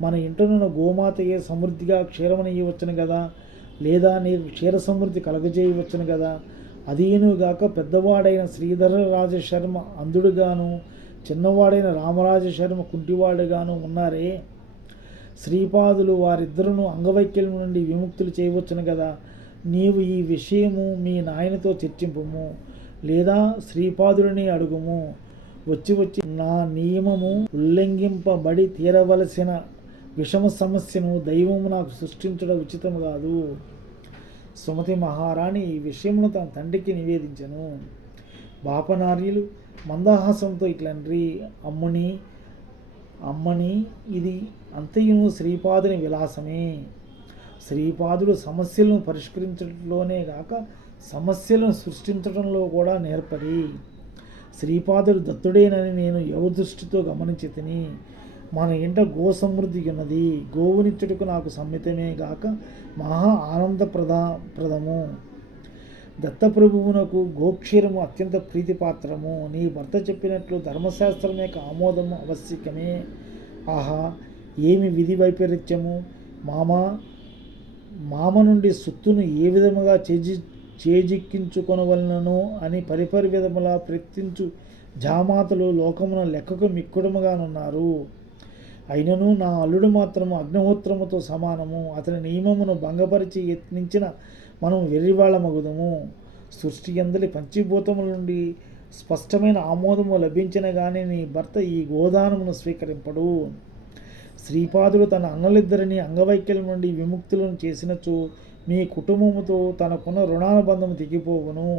మన ఇంటనున్న గోమాతయే సమృద్ధిగా క్షీరమనియవచ్చును కదా, లేదా నీకు క్షీర సమృద్ధి కలగజేయవచ్చును కదా. అదీనుగాక పెద్దవాడైన శ్రీధర రాజశర్మ అంధుడుగాను, చిన్నవాడైన రామరాజశర్మ కుంటివాడుగాను ఉన్నారే. శ్రీపాదులు వారిద్దరును అంగవైకల్యం నుండి విముక్తులు చేయవచ్చును కదా. నీవు ఈ విషయము మీ నాయనతో చర్చింపుము, లేదా శ్రీపాదుడిని అడుగుము. వచ్చి నా నియమము ఉల్లంఘింపబడి తీరవలసిన విషమ సమస్యను దైవము నాకు సృష్టించడం ఉచితము కాదు. సుమతి మహారాణి ఈ విషయమును తన తండ్రికి నివేదించెను. బాపనార్యులు మందహాసంతో ఇట్లన్రి, అమ్మని ఇది అంతయును శ్రీపాదుని విలాసమే. శ్రీపాదుడు సమస్యలను పరిష్కరించడంలోనే గాక సమస్యలను సృష్టించడంలో కూడా నేర్పరి. శ్రీపాదుడు దత్తుడేనని నేను యువదృష్టితో గమనించి తిని, మన ఇంట గో సమృద్ధి ఉన్నది. గోవునిచ్చుటకు నాకు సమ్మితమే గాక మహా ప్రదము. దత్తప్రభువునకు గోక్షీరము అత్యంత ప్రీతిపాత్రము. నీ భర్త చెప్పినట్లు ధర్మశాస్త్రం యొక్క ఆమోదము ఆవశ్యకమే. ఆహా, ఏమి విధి వైపరీత్యము! మామ నుండి సొత్తును ఏ విధముగా చేజిక్కించుకొనవలనను అని పరిపరి విధములా ప్రయత్నించు జామాతలు లోకమున లెక్కకు మిక్కుడముగానున్నారు. అయినను నా అల్లుడు మాత్రము అగ్నిహోత్రముతో సమానము. అతని నియమమును భంగపరిచి యత్నించిన మనం వెర్రివాళ్ళమగుదము. సృష్టి అందలి పంచభూతముల నుండి స్పష్టమైన ఆమోదము లభించిన కానీ నీ భర్త ఈ గోదానమును స్వీకరింపడు. శ్రీపాదుడు తన అన్నలిద్దరిని అంగవైకల్యం నుండి విముక్తులను చేసినచో మీ కుటుంబముతో తనకున్న రుణానుబంధము తెగిపోవును.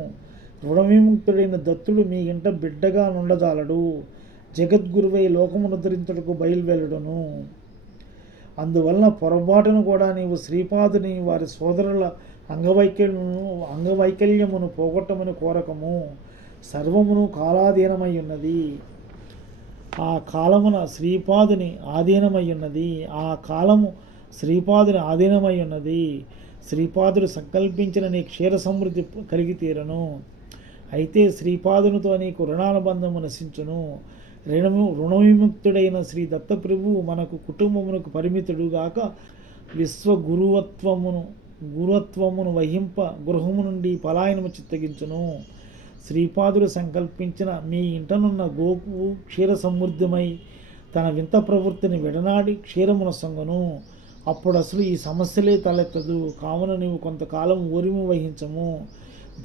రుణ విముక్తుడైన దత్తుడు మీ ఇంట బిడ్డగా నుండజాలడు. జగద్గురువై లోకమునుద్ధరించుటకు బయలువెళ్ళుడును. అందువలన పొరపాటును కూడా నీవు శ్రీపాదుని వారి సోదరుల అంగవైకల్యమును పోగొట్టమని కోరకము. సర్వమును కాలాధీనమై ఉన్నది. ఆ కాలమున శ్రీపాదుని ఆధీనమై ఉన్నది. ఆ కాలము శ్రీపాదుని ఆధీనమై ఉన్నది. శ్రీపాదుడు సంకల్పించిన నీ క్షీర సమృద్ధి కలిగి తీరను. అయితే శ్రీపాదునితో నీకు రుణానుబంధము నశించును. రుణవిముక్తుడైన శ్రీ దత్తప్రభువు మనకు కుటుంబమునకు పరిమితుడుగాక గురుత్వమును వహింప గృహము నుండి పలాయనము చిత్తగించును. శ్రీపాదుడు సంకల్పించిన మీ ఇంటనున్న గోపు క్షీర సమృద్ధమై తన వింత ప్రవృత్తిని విడనాడి క్షీరమున సొంగను. అప్పుడు అసలు ఈ సమస్యలే తలెత్తదు. కావున నీవు కొంతకాలం ఊరిమి వహించము.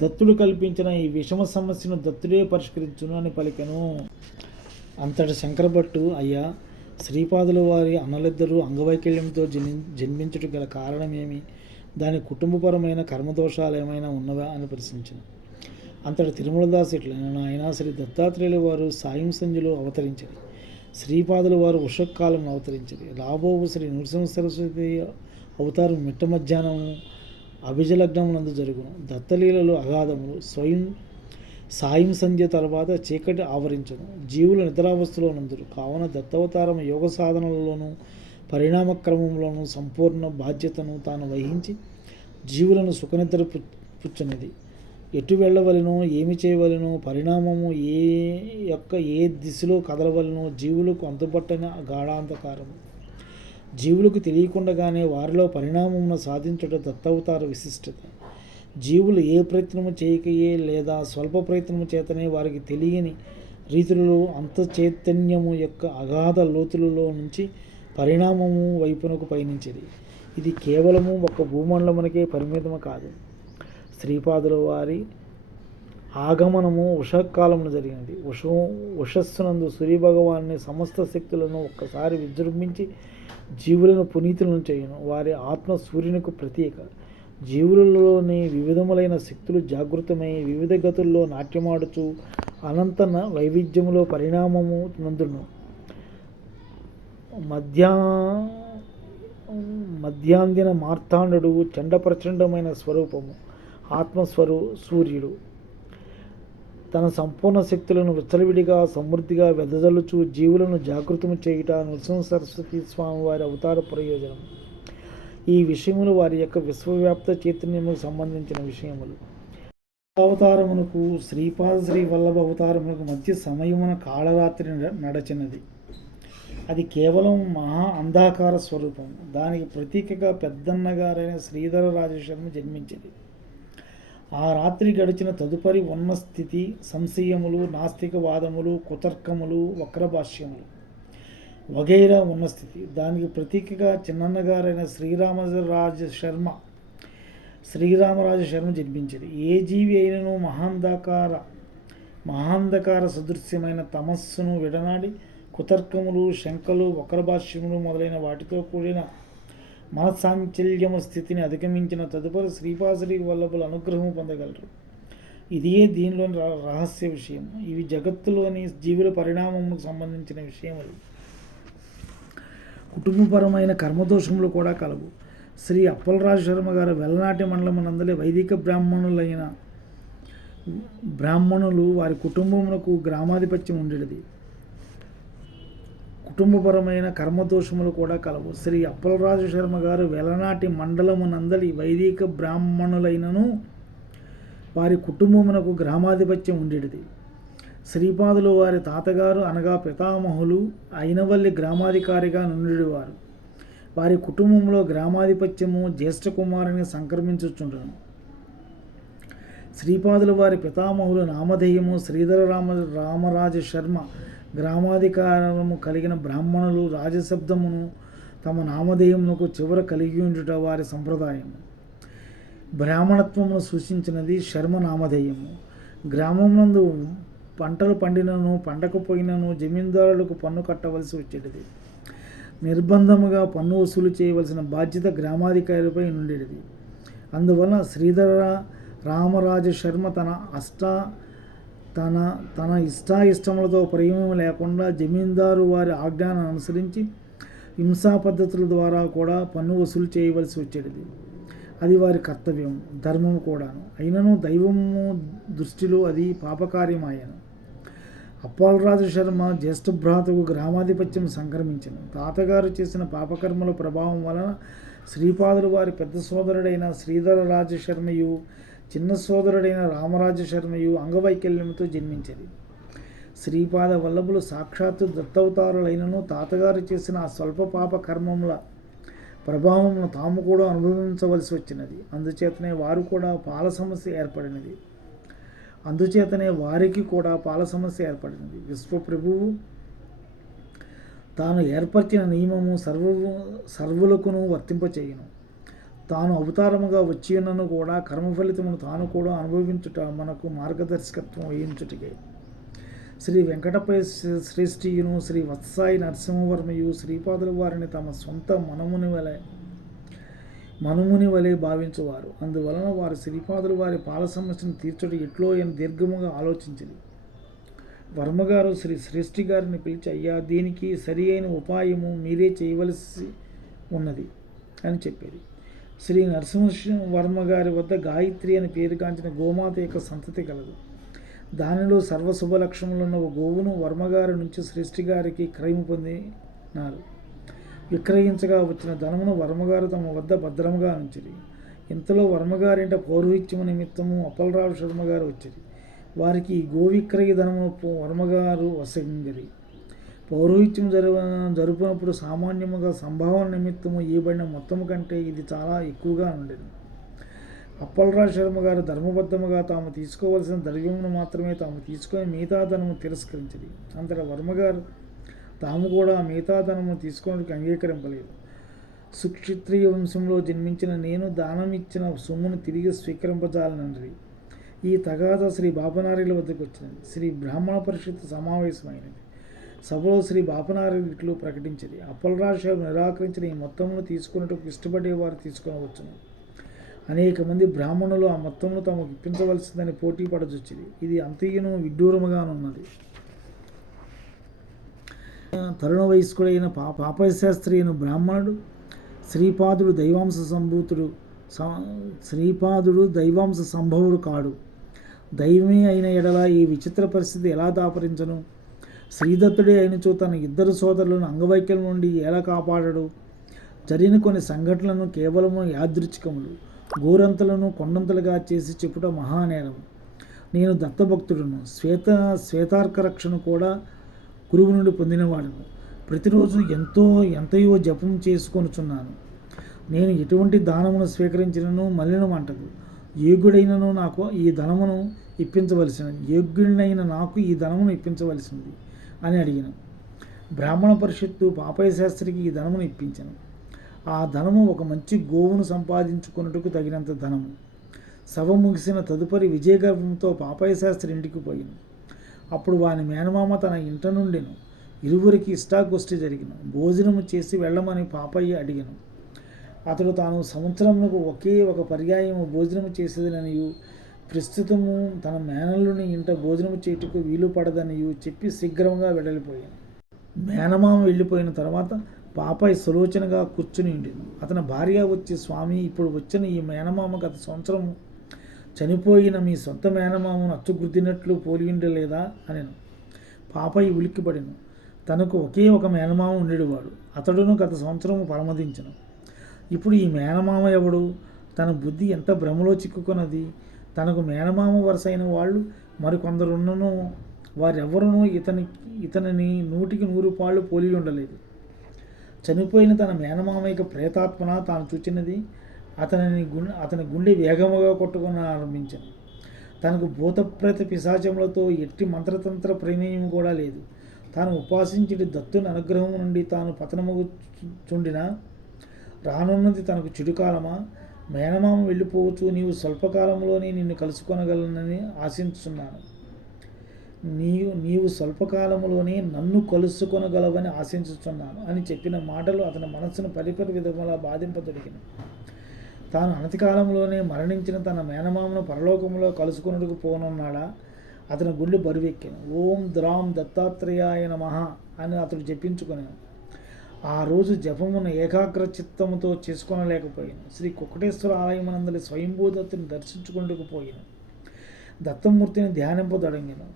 దత్తుడు కల్పించిన ఈ విషమ సమస్యను దత్తుడే పరిష్కరించును అని పలికెను. అంతటి శంకరభట్టు, అయ్యా, శ్రీపాదుల వారి అన్నలిద్దరూ అంగవైకల్యంతో జన్మించుట గల కారణమేమి? దాని కుటుంబపరమైన కర్మదోషాలు ఏమైనా ఉన్నవా అని ప్రశ్నించాను. అంతటి తిరుమలదాసు ఇట్లైన, నాయన, శ్రీ దత్తాత్రేయుల వారు సాయం సంధ్యలో అవతరించింది. శ్రీపాదుల వారు ఉషకాలంలో అవతరించింది. రాబోవు శ్రీ నృసింహ సరస్వతి అవతారం మిట్ట మధ్యాహ్నము అభిజలగ్నమునందు జరుగును. దత్తలీలలు అగాధములు. సాయం సంధ్య తర్వాత చీకటి ఆవరించను. జీవులు నిద్రావస్థలో నందురు. కావున దత్తవతారం యోగ సాధనలలోనూ పరిణామక్రమంలోనూ సంపూర్ణ బాధ్యతను తాను వహించి జీవులను సుఖనిద్ర పుచ్చనిది. ఎటు వెళ్ళవలనో, ఏమి చేయవలనో, పరిణామము ఏ దిశలో కదలవలనో జీవులకు అంతుపట్టని గాఢాంధకారము. జీవులకు తెలియకుండానే వారిలో పరిణామమును సాధించుట దత్తవతార విశిష్టత. జీవులు ఏ ప్రయత్నము చేయకయే లేదా స్వల్ప ప్రయత్నము చేతనే వారికి తెలియని రీతులలో అంత చైతన్యము యొక్క అగాధ లోతులలో నుంచి పరిణామము వైపునకు పయనించేది. ఇది కేవలము ఒక భూమండలమునకే పరిమితము కాదు. శ్రీపాదుల వారి ఆగమనము ఉషకాలమున జరిగినది. ఉషస్సునందు సూర్యభగవాన్ని సమస్త శక్తులను ఒక్కసారి విజృంభించి జీవులను పునీతులను చేయును. వారి ఆత్మ సూర్యునికి ప్రతీక. జీవులలోని వివిధములైన శక్తులు జాగృతమై వివిధ గతుల్లో నాట్యమాడుచు అనంత వైవిధ్యములో పరిణామము నందును. మధ్యాందిన మార్తాండుడు చండప్రచండమైన స్వరూపము. సూర్యుడు తన సంపూర్ణ శక్తులను విచ్చలవిడిగా సమృద్ధిగా వెదజల్లుచు జీవులను జాగృతము చేయుట నృసింహ సరస్వతి స్వామి వారి అవతార ప్రయోజనం. ఈ విషయములు వారి యొక్క విశ్వవ్యాప్త చైతన్యముకు సంబంధించిన విషయములు. అవతారమునకు శ్రీపాద శ్రీ వల్లభ అవతారమునకు మధ్య సమయమున కాళరాత్రి నడచినది. అది కేవలం మహా అంధాకార స్వరూపం. దానికి ప్రతీకగా పెద్దన్నగారైన శ్రీధర రాజశర్మ జన్మించింది. ఆ రాత్రి గడిచిన తదుపరి ఉన్న స్థితి సంశయములు, నాస్తికవాదములు, కుతర్కములు, వక్రభాష్యములు వగైరా ఉన్న స్థితి. దానికి ప్రతీకగా చిన్నన్నగారైన శ్రీరామరాజ శర్మ జన్మించింది. ఏ జీవి అయినను మహాంధకార సదృశ్యమైన తమస్సును విడనాడి కుతర్కములు, శంకలు, వక్రభాష్యములు మొదలైన వాటితో కూడిన మనస్సాంచల్యము స్థితిని అధిగమించిన తదుపరి శ్రీపాశ్రీ వల్లభుల అనుగ్రహము పొందగలరు. ఇదే దీనిలోని రహస్య విషయం. ఇవి జగత్తులోని జీవుల పరిణామముకు సంబంధించిన విషయములు. కుటుంబపరమైన కర్మదోషములు కూడా కలవు. శ్రీ అప్పలరాజు శర్మ గారు వెల్లనాటి మండలమునందలి వైదిక బ్రాహ్మణులు వారి కుటుంబమునకు గ్రామాధిపత్యం ఉండేది. కుటుంబపరమైన కర్మదోషములు కూడా కలవు. శ్రీ అప్పలరాజు శర్మ గారు వెలనాటి మండలమునందలి వైదిక బ్రాహ్మణులైనను వారి కుటుంబమునకు గ్రామాధిపత్యం ఉండేది. శ్రీపాదులు వారి తాతగారు అనగా పితామహులు అయినవల్లి గ్రామాధికారిగా నుండివారు. వారి కుటుంబంలో గ్రామాధిపత్యము జ్యేష్ఠ కుమారుని సంక్రమించుచుండను. శ్రీపాదుల వారి పితామహులు నామధేయము శ్రీధర రామరాజ శర్మ. గ్రామాధికారము కలిగిన బ్రాహ్మణులు రాజశబ్దమును తమ నామధేయమునకు చివర కలిగి ఉండుట వారి సంప్రదాయము. బ్రాహ్మణత్వమును సూచించినది శర్మ నామధేయము. గ్రామమునందు పంటలు పండినను పండకపోయినను జమీందారులకు పన్ను కట్టవలసి వచ్చేది. నిర్బంధముగా పన్ను వసూలు చేయవలసిన బాధ్యత గ్రామాధికారిపై నుండేది. అందువలన శ్రీధర రామరాజ శర్మ తన తన ఇష్టాయిష్టములతో ప్రేమ లేకుండా జమీందారు వారి ఆజ్ఞను అనుసరించి హింసా పద్ధతుల ద్వారా కూడా పన్ను వసూలు చేయవలసి వచ్చేది. అది వారి కర్తవ్యం, ధర్మము కూడాను. అయినను దైవము దృష్టిలో అది పాపకార్యమాయను. అప్పలరాజు శర్మ జ్యేష్ఠ భ్రాతకు గ్రామాధిపత్యం సంక్రమించను. తాతగారు చేసిన పాపకర్మల ప్రభావం వలన శ్రీపాదులు వారి పెద్ద సోదరుడైన శ్రీధరరాజ శర్మయు చిన్న సోదరుడైన రామరాజ శర్మయు అంగవైకల్యంతో జన్మించది. శ్రీపాద వల్లభులు సాక్షాత్తు దత్తవతారులైనను తాతగారు చేసిన ఆ స్వల్ప పాప కర్మముల ప్రభావమును తాము కూడా అనుభవించవలసి వచ్చినది. అందుచేతనే వారికి కూడా పాల సమస్య ఏర్పడినది. విశ్వప్రభువు తాను ఏర్పరిచిన నియమము సర్వులకును వర్తింపచేయును. తాను అవతారముగా వచ్చినను కూడా కర్మఫలితమును తాను కూడా అనుభవించుట మనకు మార్గదర్శకత్వం వహించుటకే. శ్రీ వెంకటపై శ్రేష్ఠియును శ్రీ వత్సాయి నరసింహవర్మయు శ్రీపాదుల వారిని తమ సొంత మనుముని వలె భావించువారు. అందువలన వారు శ్రీపాదుల వారి పాల సమస్యను తీర్చుట ఎట్లో అని దీర్ఘముగా ఆలోచించింది. వర్మగారు శ్రీ శ్రేష్ఠి గారిని పిలిచి, అయ్యా, దీనికి సరి అయిన ఉపాయము మీరే చేయవలసి ఉన్నది అని చెప్పేది. శ్రీ నరసింహవర్మ గారి వద్ద గాయత్రి అని పేరుగాంచిన గోమాత యొక్క సంతతి కలదు. దానిలో సర్వశుభ లక్షణములున్న ఒక గోవును వర్మగారి నుంచి శ్రేష్ఠి గారికి క్రయము పొందినారు. విక్రయించగా వచ్చిన ధనమును వర్మగారు తమ వద్ద భద్రముగా ఉంచిరి. ఇంతలో వర్మగారింట పౌరోహిత్యము నిమిత్తము అప్పలరావు శర్మ గారు వచ్చిరి. వారికి ఈ గోవిక్రయ ధనమును వర్మగారు వసంగిరి. పౌరోహిత్యం జరుపునప్పుడు సామాన్యముగా సంభావన నిమిత్తము ఇవ్వబడిన మొత్తము కంటే ఇది చాలా ఎక్కువగా ఉండేది. అప్పలరాజు శర్మ గారు ధర్మబద్ధముగా తాము తీసుకోవలసిన ద్రవ్యమును మాత్రమే తాము తీసుకొని మిగతా ధనము తిరస్కరించింది. అంతటా వర్మగారు తాము కూడా మిగతా ధనము తీసుకోవడానికి అంగీకరింపలేదు. సుక్షత్రియ వంశంలో జన్మించిన నేను దానం ఇచ్చిన సొమ్మును తిరిగి స్వీకరింపజాలనండి. ఈ తగాద శ్రీ బాపనార్యుల వద్దకు వచ్చినది. శ్రీ బ్రాహ్మణ పరిషత్తు సమావేశమైనది. సభలో శ్రీ బాపనార్యులు ఇట్లు ప్రకటించింది, అప్పలరాజు శర్మ నిరాకరించిన ఈ మొత్తమును తీసుకున్నట్టుకు ఇష్టపడేవారు తీసుకునవచ్చును. అనేక మంది బ్రాహ్మణులు ఆ మొత్తమును తమకు ఇప్పించవలసిందని పోటీ పడజొచ్చింది. ఇది అంతయును విడ్డూరముగానున్నది. తరుణ వయస్కుడైన పాపశాస్త్రి అయిన బ్రాహ్మణుడు శ్రీపాదుడు దైవాంశ సంభవుడు కాడు. దైవమే అయిన ఎడల ఈ విచిత్ర పరిస్థితి ఎలా దాపరించను? శ్రీదత్తుడే అయినచో తన ఇద్దరు సోదరులను అంగవైకల్యం నుండి ఎలా కాపాడడు? జరిగిన కొన్ని సంఘటనలను కేవలము యాదృచ్ఛికములు, గోరంతలను కొండంతలుగా చేసి చెప్పుట మహానేరము. నేను దత్తభక్తుడును, శ్వేతార్క రక్షణ కూడా గురువు నుండి పొందినవాడును. ప్రతిరోజు ఎంతయో జపం చేసుకొనుచున్నాను. నేను ఎటువంటి దానమును స్వీకరించినను మలినమంటదు. యోగ్యుడైన నాకు ఈ ధనమును ఇప్పించవలసినది అని అడిగాను. బ్రాహ్మణ పరిషత్తు పాపయ్య శాస్త్రికి ఈ ధనమును ఇప్పించను. ఆ ధనము ఒక మంచి గోవును సంపాదించుకున్నట్టుకు తగినంత ధనము. సభ ముగిసిన తదుపరి విజయగర్భంతో పాపయ్య శాస్త్రి ఇంటికి పోయిను. అప్పుడు వాని మేనమామ తన ఇంట నుండిను. ఇరువురికి ఇష్టాగోష్ఠి జరిగిన. భోజనము చేసి వెళ్ళమని పాపయ్య అడిగను. అతడు తాను సంవత్సరమునకు ఒకే ఒక పర్యాయము భోజనము చేసేదనియు, ప్రస్తుతము తన మేనల్లుని ఇంట భోజనము చేయుటకు వీలు పడదనియు చెప్పి శీఘ్రంగా వెడలిపోయాను. మేనమామ వెళ్ళిపోయిన తర్వాత పాపయ్య సులోచనగా కూర్చుని ఉండేది. అతని భార్య వచ్చి, స్వామి, ఇప్పుడు వచ్చిన ఈ మేనమామ గత సంవత్సరం చనిపోయిన మీ సొంత మేనమామను అచ్చుగుద్దినట్లు పోలియుండలేదా అనెను. పాపయ్య ఉలిక్కిపడెను. తనకు ఒకే ఒక మేనమామ ఉండేవాడు. అతడును గత సంవత్సరము పరమదించెను. ఇప్పుడు ఈ మేనమామ ఎవడు? తన బుద్ధి ఎంత భ్రమలో చిక్కుకున్నది. తనకు మేనమామ వరుసైన వాళ్ళు మరికొందరున్నను. వారెవరునూ ఇతనిని 100కి 100 పోలి ఉండలేదు. చనిపోయిన తన మేనమామయ్యకు ప్రేతాత్మన తాను చూచినది. అతని గుండె వేగముగా కొట్టుకుని ఆరంభించాను. తనకు భూతప్రేత పిశాచములతో ఎట్టి మంత్రతంత్ర ప్రమేయం కూడా లేదు. తాను ఉపాసించి దత్తుని అనుగ్రహం నుండి తాను పతనమగుచుండినా రానున్నది తనకు చెడుకాలమా? మేనమామ వెళ్ళిపోవచ్చు, నీవు స్వల్పకాలంలోనే నిన్ను కలుసుకొనగలనని ఆశించున్నాను. నీవు స్వల్పకాలంలోనే నన్ను కలుసుకొనగలవని ఆశించుచున్నాను అని చెప్పిన మాటలు అతని మనస్సును పరిపరి విధములా బాధింపదొడిగిన. తాను అనతి కాలంలోనే మరణించిన తన మేనమామను పరలోకంలో కలుసుకొనుటకు పోనున్నాడా అతని గుండె బరువెక్కాను. ఓం ద్రాం దత్తాత్రేయాయ నమః అని అతడు జపించుకున్నాను. ఆ రోజు జపమును ఏకాగ్ర చిత్తముతో చేసుకొనలేకపోయాను. శ్రీ కుక్కటేశ్వర ఆలయమనందలి స్వయంభూదత్తుని దర్శించుకుండకపోయాను. దత్తమూర్తిని ధ్యానింపదొడంగాను.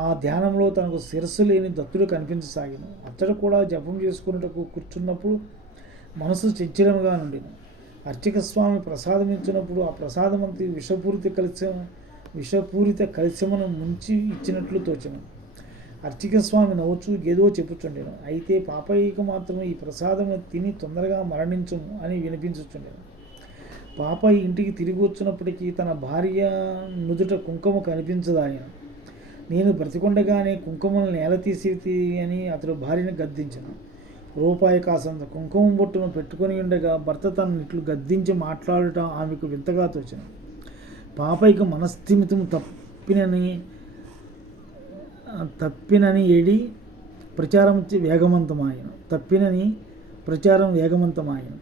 ఆ ధ్యానంలో తనకు శిరస్సు లేని దత్తుడు కనిపించసాగాను. అతడు కూడా జపం చేసుకున్నటకు కూర్చున్నప్పుడు మనసు చంచలముగా నుండిను. అర్చక స్వామి ప్రసాదం ఇచ్చినప్పుడు ఆ ప్రసాదమంతి విషపూరిత కలశమును ముంచి ఇచ్చినట్లు తోచను. అర్చక స్వామి నవ్వుచూ ఏదో చెప్పుచుండెను. అయితే పాపయ్యకు మాత్రమే ఈ ప్రసాదము తిని తొందరగా మరణించుము అని వినిపించుచుండెను. పాపయ్య ఇంటికి తిరిగి వచ్చినప్పటికీ తన భార్య నుదుట కుంకుమ కనిపించదాయను. నేను బ్రతికొండగానే కుంకుమను నేల తీసి అని అతడు భార్యను గద్దించను. రూపాయి కాసంత కుంకుమ బొట్టును పెట్టుకుని ఉండగా భర్త తనను ఇట్లు గద్దించి మాట్లాడటం ఆమెకు వింతగా తోచను. పాపయ్యకు మనస్థిమితం తప్పినని ఏడి ప్రచారం వేగవంతమాయను.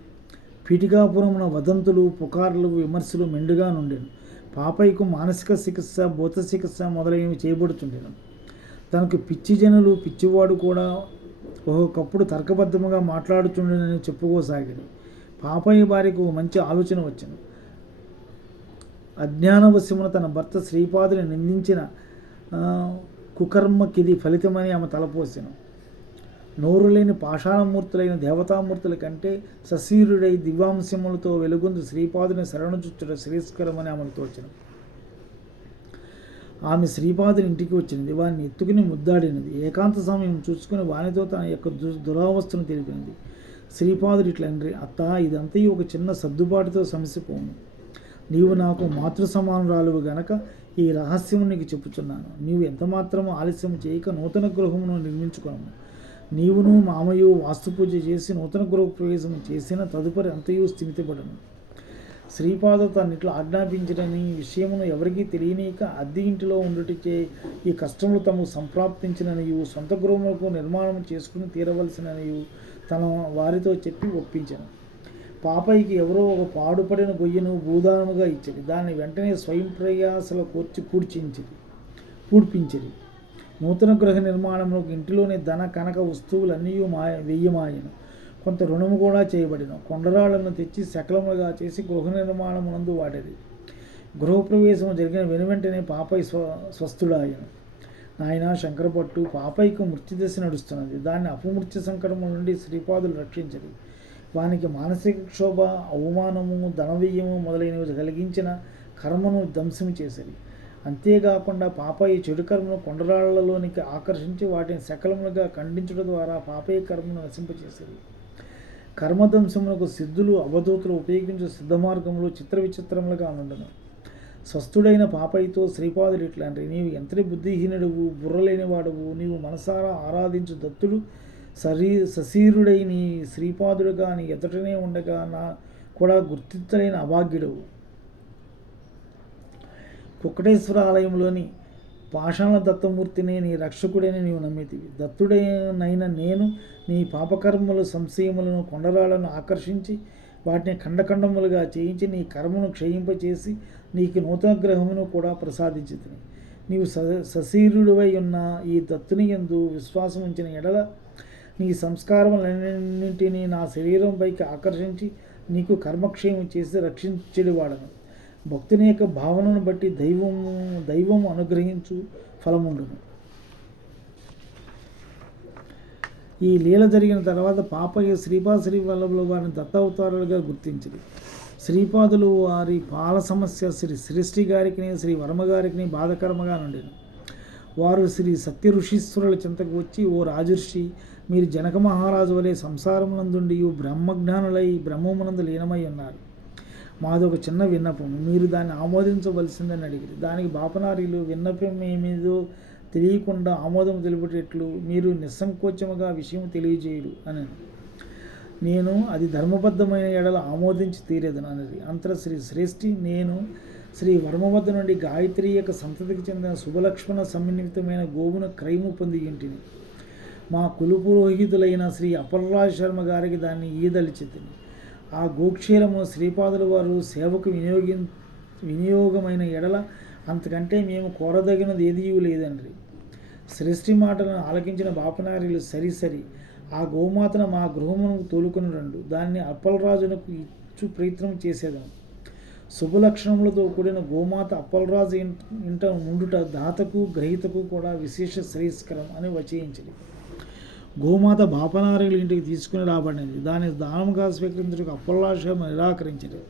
పీఠికాపురమున వదంతులు, పుకార్లు, విమర్శలు మెండుగా నుండెను. పాపయ్యకు మానసిక చికిత్స, భూత చికిత్స మొదలైనవి చేయబడుతుండెను. తనకు పిచ్చి జనులు, పిచ్చివాడు కూడా ఒకప్పుడు తర్కబద్ధముగా మాట్లాడుచుండెనని చెప్పుకోసాగాడు. పాపయ్య భార్యకు మంచి ఆలోచన వచ్చింది. అజ్ఞానవశ్యమున తన భర్త శ్రీపాదుని నిందించిన కుకర్మకిది ఫలితమని ఆమె తలపోసెను. నోరు లేని పాషాణమూర్తులైన దేవతామూర్తుల కంటే సశీరుడై దివ్యాంశములతో వెలుగొందు శ్రీపాదుని శరణుచుచ్చుట శ్రేయస్కరమని ఆమెకు తోచెను. ఆమె శ్రీపాదుని ఇంటికి వచ్చినది. వారిని ఎత్తుకుని ముద్దాడినది. ఏకాంత సమయం చూసుకుని వానితో తన యొక్క దురావస్థను తెలిపినది. శ్రీపాదుడు ఇట్లండ్రి, అత్త, ఇదంతా ఒక చిన్న సర్దుబాటుతో సమసిపోను. నీవు నాకు మాతృ సమానురాలువు గనక ఈ రహస్యము నీకు చెప్పుచున్నాను. నీవు ఎంతమాత్రము ఆలస్యం చేయక నూతన గృహమును నిర్మించుకున్నాము. నీవును మామయ్య వాస్తుపూజ చేసి నూతన గృహ ప్రవేశం చేసిన తదుపరి అంతయు స్థిమితపడను. శ్రీపాద తన్నిట్లో ఆజ్ఞాపించడని విషయమును ఎవరికీ తెలియనీక అద్దె ఇంటిలో ఉండుటిచే ఈ కష్టములు తమకు సంప్రాప్తించిననియు సొంత గృహములకు నిర్మాణం చేసుకుని తీరవలసిననియు తన వారితో చెప్పి ఒప్పించాను. పాపయ్యకి ఎవరో ఒక పాడుపడిన గొయ్యను భూదానముగా ఇచ్చింది. దాన్ని వెంటనే స్వయం ప్రయాసల కోర్చి పూడ్పించిరి. నూతన గృహ నిర్మాణంలోకి ఇంటిలోని ధన కనక వస్తువులన్నీ వెయ్యమాయను. కొంత రుణము కూడా చేయబడిన. కొండరాళ్లను తెచ్చి సకలములుగా చేసి గృహ నిర్మాణమునందు వాడేది. గృహప్రవేశం జరిగిన వెనువెంటనే పాపయ్య స్వస్థుడాయను. నాయన శంకరపట్టు, పాపయ్యకు మృత్యుదశ నడుస్తున్నది. దాన్ని అపమృత్యు సంకటము నుండి శ్రీపాదులు రక్షించరు. వానికి మానసిక క్షోభ, అవమానము, ధనవ్యయము మొదలైనవి కలిగించిన కర్మను ధ్వంసం చేసేది. అంతేకాకుండా పాపయ్య చెడు కర్మను కొండరాళ్లలోనికి ఆకర్షించి వాటిని సకలములుగా ఖండించడం ద్వారా పాపయ్య కర్మను నశింపచేసేది. కర్మధ్వంసములకు సిద్ధులు, అవధూతులు ఉపయోగించే సిద్ధ మార్గంలో చిత్ర విచిత్రములుగా ఉండను. స్వస్థుడైన పాపయ్యతో శ్రీపాదుడు ఇట్లాంటి, నీవు ఎంతటి బుద్ధిహీనుడువు, బుర్రలేనివాడువు. నీవు మనసారా ఆరాధించు దత్తుడు సశీరుడై నీ శ్రీపాదుడుగా నీ ఎదుటనే ఉండగా నా కూడా గుర్తించలేని అభాగ్యుడవు. కుక్కటేశ్వర ఆలయంలోని పాషాణ దత్తమూర్తిని నీ రక్షకుడని నీవు నమ్మితివి. దత్తుడైన నేను నీ పాపకర్మలు, సంశయములను, కొండరాళ్లను ఆకర్షించి వాటిని ఖండఖండములుగా చేయించి నీ కర్మను క్షయింపచేసి నీకు నూతన గ్రహమును కూడా ప్రసాదించితిని. నీవు సశీరుడివై ఉన్న ఈ దత్తుని యందు విశ్వాసం ఉంచిన ఎడల నీ సంస్కారములన్నింటినీ నా శరీరం పైకి ఆకర్షించి నీకు కర్మక్షేమం చేసి రక్షించేవాడను. భక్తుని యొక్క భావనను బట్టి దైవము అనుగ్రహించు ఫలముండును. ఈ లీల జరిగిన తర్వాత పాపయ్య శ్రీ వల్లభుల వారిని దత్తావతారులుగా గుర్తించింది. శ్రీపాదులు వారి పాల సమస్య శ్రీ శ్రేష్ఠి గారికి, శ్రీ వర్మగారికి బాధకరముగా నుండెను. వారు శ్రీ సత్య ఋషీశ్వరుల చింతకు వచ్చి, ఓ రాజర్షి, మీరు జనక మహారాజు వలె సంసారమునందుండి బ్రహ్మజ్ఞానులై బ్రహ్మమునందు లీనమై ఉన్నారు. మాదొక చిన్న విన్నపం, మీరు దాన్ని ఆమోదించవలసిందని అడిగారు. దానికి బాపనారీలు, విన్నపం ఏమిదో తెలియకుండా ఆమోదం తెలుపుటెట్లు, మీరు నిస్సంకోచముగా విషయం తెలియజేయుడు అని. నేను అది ధర్మబద్ధమైన ఎడల ఆమోదించి తీరేదను అన్నది. అంతర శ్రీ శ్రేష్ఠి, నేను శ్రీ వర్మ వద్ద నుండి గాయత్రి యొక్క సంతతికి చెందిన శుభలక్ష్మణ సన్నిమిత్తమైన గోవును క్రయము పొంది ఇంటిని. మా కుల పురోహితులైన శ్రీ అపర్రాజ్ శర్మ గారికి దాన్ని ఈదలిచితిని. ఆ గోక్షీరము శ్రీపాదుల వారు సేవకు వినియోగమైన ఎడల అంతకంటే మేము కోరదగినది ఏదీ లేదండ్రి. శ్రేష్ఠి మాటలను ఆలకించిన బాపనారీలు సరి ఆ గోమాతను మా గృహమునకు తోలుకొని రండు, దానిని అప్పలరాజునకు ఇచ్చు ప్రయత్నం చేసేదాం. శుభలక్షణములతో కూడిన గోమాత అప్పలరాజు ఇంట నుండుట దాతకు గ్రహీతకు కూడా విశేష శ్రేయస్కరం అని వచయించింది. గోమాత బాపనారీల ఇంటికి తీసుకుని రాబడింది. దాన్ని దానముగా స్వీకరించడానికి అప్పలరాజు నిరాకరించింది.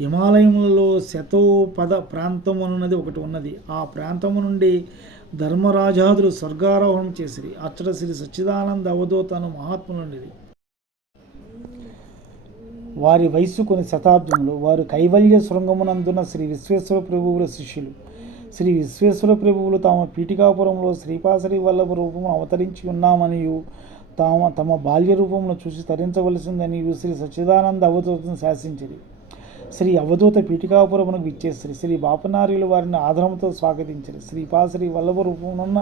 హిమాలయములలో శతోపద ప్రాంతం అన్నది ఒకటి ఉన్నది. ఆ ప్రాంతము నుండి ధర్మరాజాదులు స్వర్గారోహణం చేసిరి. అచ్చట శ్రీ సచ్చిదానంద అవధూత అను మహాత్ములుండేది. వారి వయస్సు కొన్ని శతాబ్దములు. వారు కైవల్య శృంగమునందున శ్రీ విశ్వేశ్వర ప్రభువుల శిష్యులు. శ్రీ విశ్వేశ్వర ప్రభువులు తాము పీఠికాపురంలో శ్రీపాసరి వల్లభ రూపము అవతరించి ఉన్నామనియు తమ బాల్య రూపమును చూసి తరించవలసిందనియు శ్రీ సచ్చిదానంద అవధూతను శాసించిరి. శ్రీ అవధూత పీఠికాపురమునకు విచ్చేసిరి. శ్రీ బాపనారీలు వారిని ఆదరముతో స్వాగతించారు. శ్రీపాసరి వల్లభ రూపమునున్న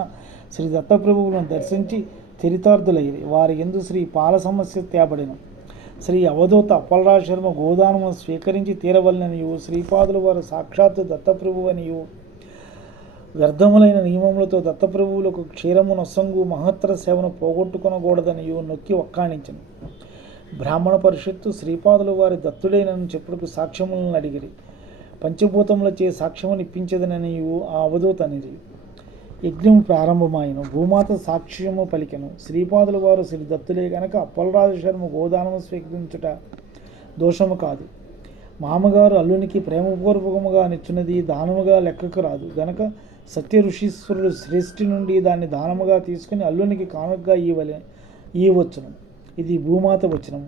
శ్రీ దత్తప్రభువులను దర్శించి చరితార్థులయ్యి వారి యందు శ్రీ పాల సమస్య తేబడిన. శ్రీ అవధూత అప్పలరాజు శర్మ గోదానమును స్వీకరించి తీరవలననియు శ్రీపాదులు వారు సాక్షాత్తు దత్తప్రభువు అనియు వ్యర్థములైన నియమములతో దత్తప్రభువులకు క్షీరము నొసంగు మహత్తర సేవను పోగొట్టుకొనకూడదనియు నొక్కి ఒక్కాణించను. బ్రాహ్మణ పరిషత్తు శ్రీపాదులు వారి దత్తుడైనని చెప్పుటకు సాక్ష్యములను అడిగిరి. పంచభూతములచే సాక్ష్యమును ఇప్పించదననియు ఆ అవధూత అనిరి. యజ్ఞము ప్రారంభమాయను. భూమాత సాక్ష్యము పలికెను. శ్రీపాదుల వారు శ్రీ దత్తులే గనక అప్పలరాజు శర్మ గోదానము స్వీకరించుట దోషము కాదు. మామగారు అల్లునికి ప్రేమపూర్వకముగా నిచ్చున్నది దానముగా లెక్కకు రాదు గనక సత్య ఋషీశ్వరుడు శ్రేష్ఠి నుండి దాన్ని దానముగా తీసుకుని అల్లునికి కానుకగా ఇవ్వవచ్చును. ఇది భూమాత వచనము.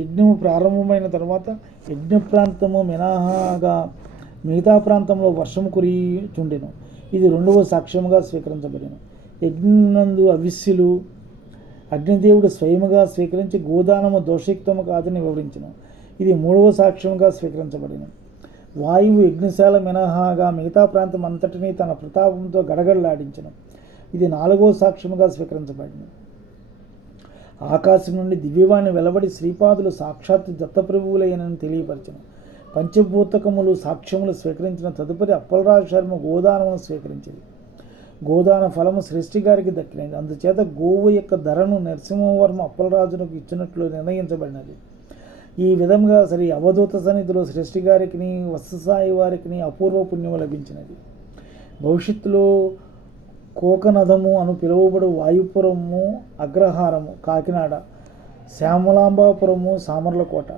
యజ్ఞము ప్రారంభమైన తర్వాత యజ్ఞ ప్రాంతము మినహాగా మిగతా ప్రాంతంలో వర్షము కురియుచుండెను. ఇది రెండవ సాక్ష్యముగా స్వీకరించబడిన. యజ్ఞనందు అవిస్సులు అగ్నిదేవుడు స్వయముగా స్వీకరించి గోదానము దోషయుక్తము కాదని వివరించను. ఇది మూడవ సాక్ష్యముగా స్వీకరించబడిన. వాయువు యజ్ఞశాల మినహాగా మిగతా ప్రాంతం అంతటినీ తన ప్రతాపంతో గడగడలాడించను. ఇది నాలుగవ సాక్ష్యముగా స్వీకరించబడిన. ఆకాశం నుండి దివ్యవాణి వెలువడి శ్రీపాదులు సాక్షాత్తు దత్తప్రభువులైనని తెలియపరచను. పంచభూతకములు సాక్ష్యములు స్వీకరించిన తదుపరి అప్పలరాజు శర్మ గోదానమును స్వీకరించింది. గోదాన ఫలము సృష్టి గారికి దక్కినది. అందుచేత గోవు యొక్క ధరను నరసింహవర్మ అప్పలరాజునకు ఇచ్చినట్లు నిర్ణయించబడినది. ఈ విధంగా శ్రీ అవధూత సన్నిధిలో సృష్టి గారికి వత్ససాయి వారికి అపూర్వ పుణ్యము లభించినది. భవిష్యత్తులో కోకనదము అను పిలువబడు వాయుపురము అగ్రహారము కాకినాడ, శ్యామలాంబాపురము సామర్లకోట,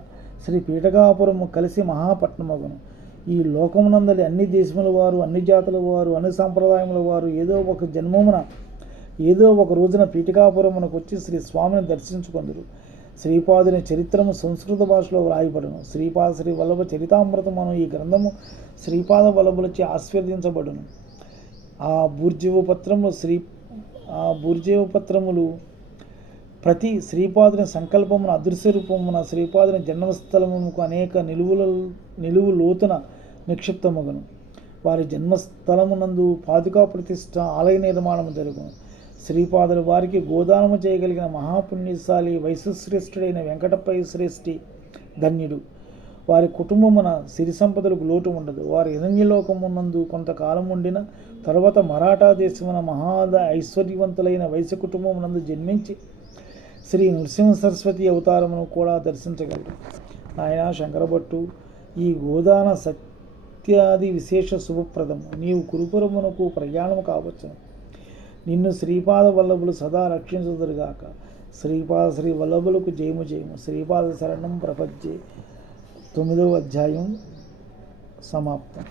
శ్రీ పీఠకాపురము కలిసి మహాపట్నమగును. ఈ లోకమునందలి అన్ని దేశముల వారు, అన్ని జాతుల వారు, అన్ని సాంప్రదాయముల వారు ఏదో ఒక జన్మమున ఏదో ఒక రోజున పీఠికాపురమునకు వచ్చి శ్రీ స్వామిని దర్శించుకొందురు. శ్రీపాదుని చరిత్రము సంస్కృత భాషలో వ్రాయబడును. శ్రీపాద శ్రీ వల్లభ చరితామృతమను ఈ గ్రంథము శ్రీపాద వల్లభులచే ఆస్వాదించబడును. ఆ బూర్జీవపత్రములు ప్రతి శ్రీపాదుని సంకల్పమున అదృశ్య రూపమున శ్రీపాదుని జన్మస్థలమునకు అనేక నిలువు లోతున నిక్షిప్తమగును. వారి జన్మస్థలమునందు పాదుకా ప్రతిష్ఠ ఆలయ నిర్మాణము జరుగును. శ్రీపాదుల వారికి గోదానము చేయగలిగిన మహాపుణ్యశాలి వైశ్వశ్రేష్ఠుడైన వెంకటపయ్య శ్రేష్ఠి ధన్యుడు. వారి కుటుంబమున సిరి సంపదలకు లోటు ఉండదు. వారి హిరణ్యలోకమునందు కొంతకాలం ఉండిన తర్వాత మరాఠా దేశమున ఐశ్వర్యవంతులైన వైశ్య కుటుంబమునందు జన్మించి శ్రీ నృసింహ సరస్వతి అవతారమును కూడా దర్శించగలరు. నాయన శంకరభట్టు, ఈ గోదాన సత్యాది విశేష శుభప్రదము. నీవు కురుపురమునకు ప్రయాణము కావచ్చును. నిన్ను శ్రీపాద వల్లభులు సదా రక్షించుదురుగాక. శ్రీపాద శ్రీ వల్లభులకు జయము జయము. శ్రీపాద శరణం ప్రపంచే. 9వ అధ్యాయం సమాప్తం.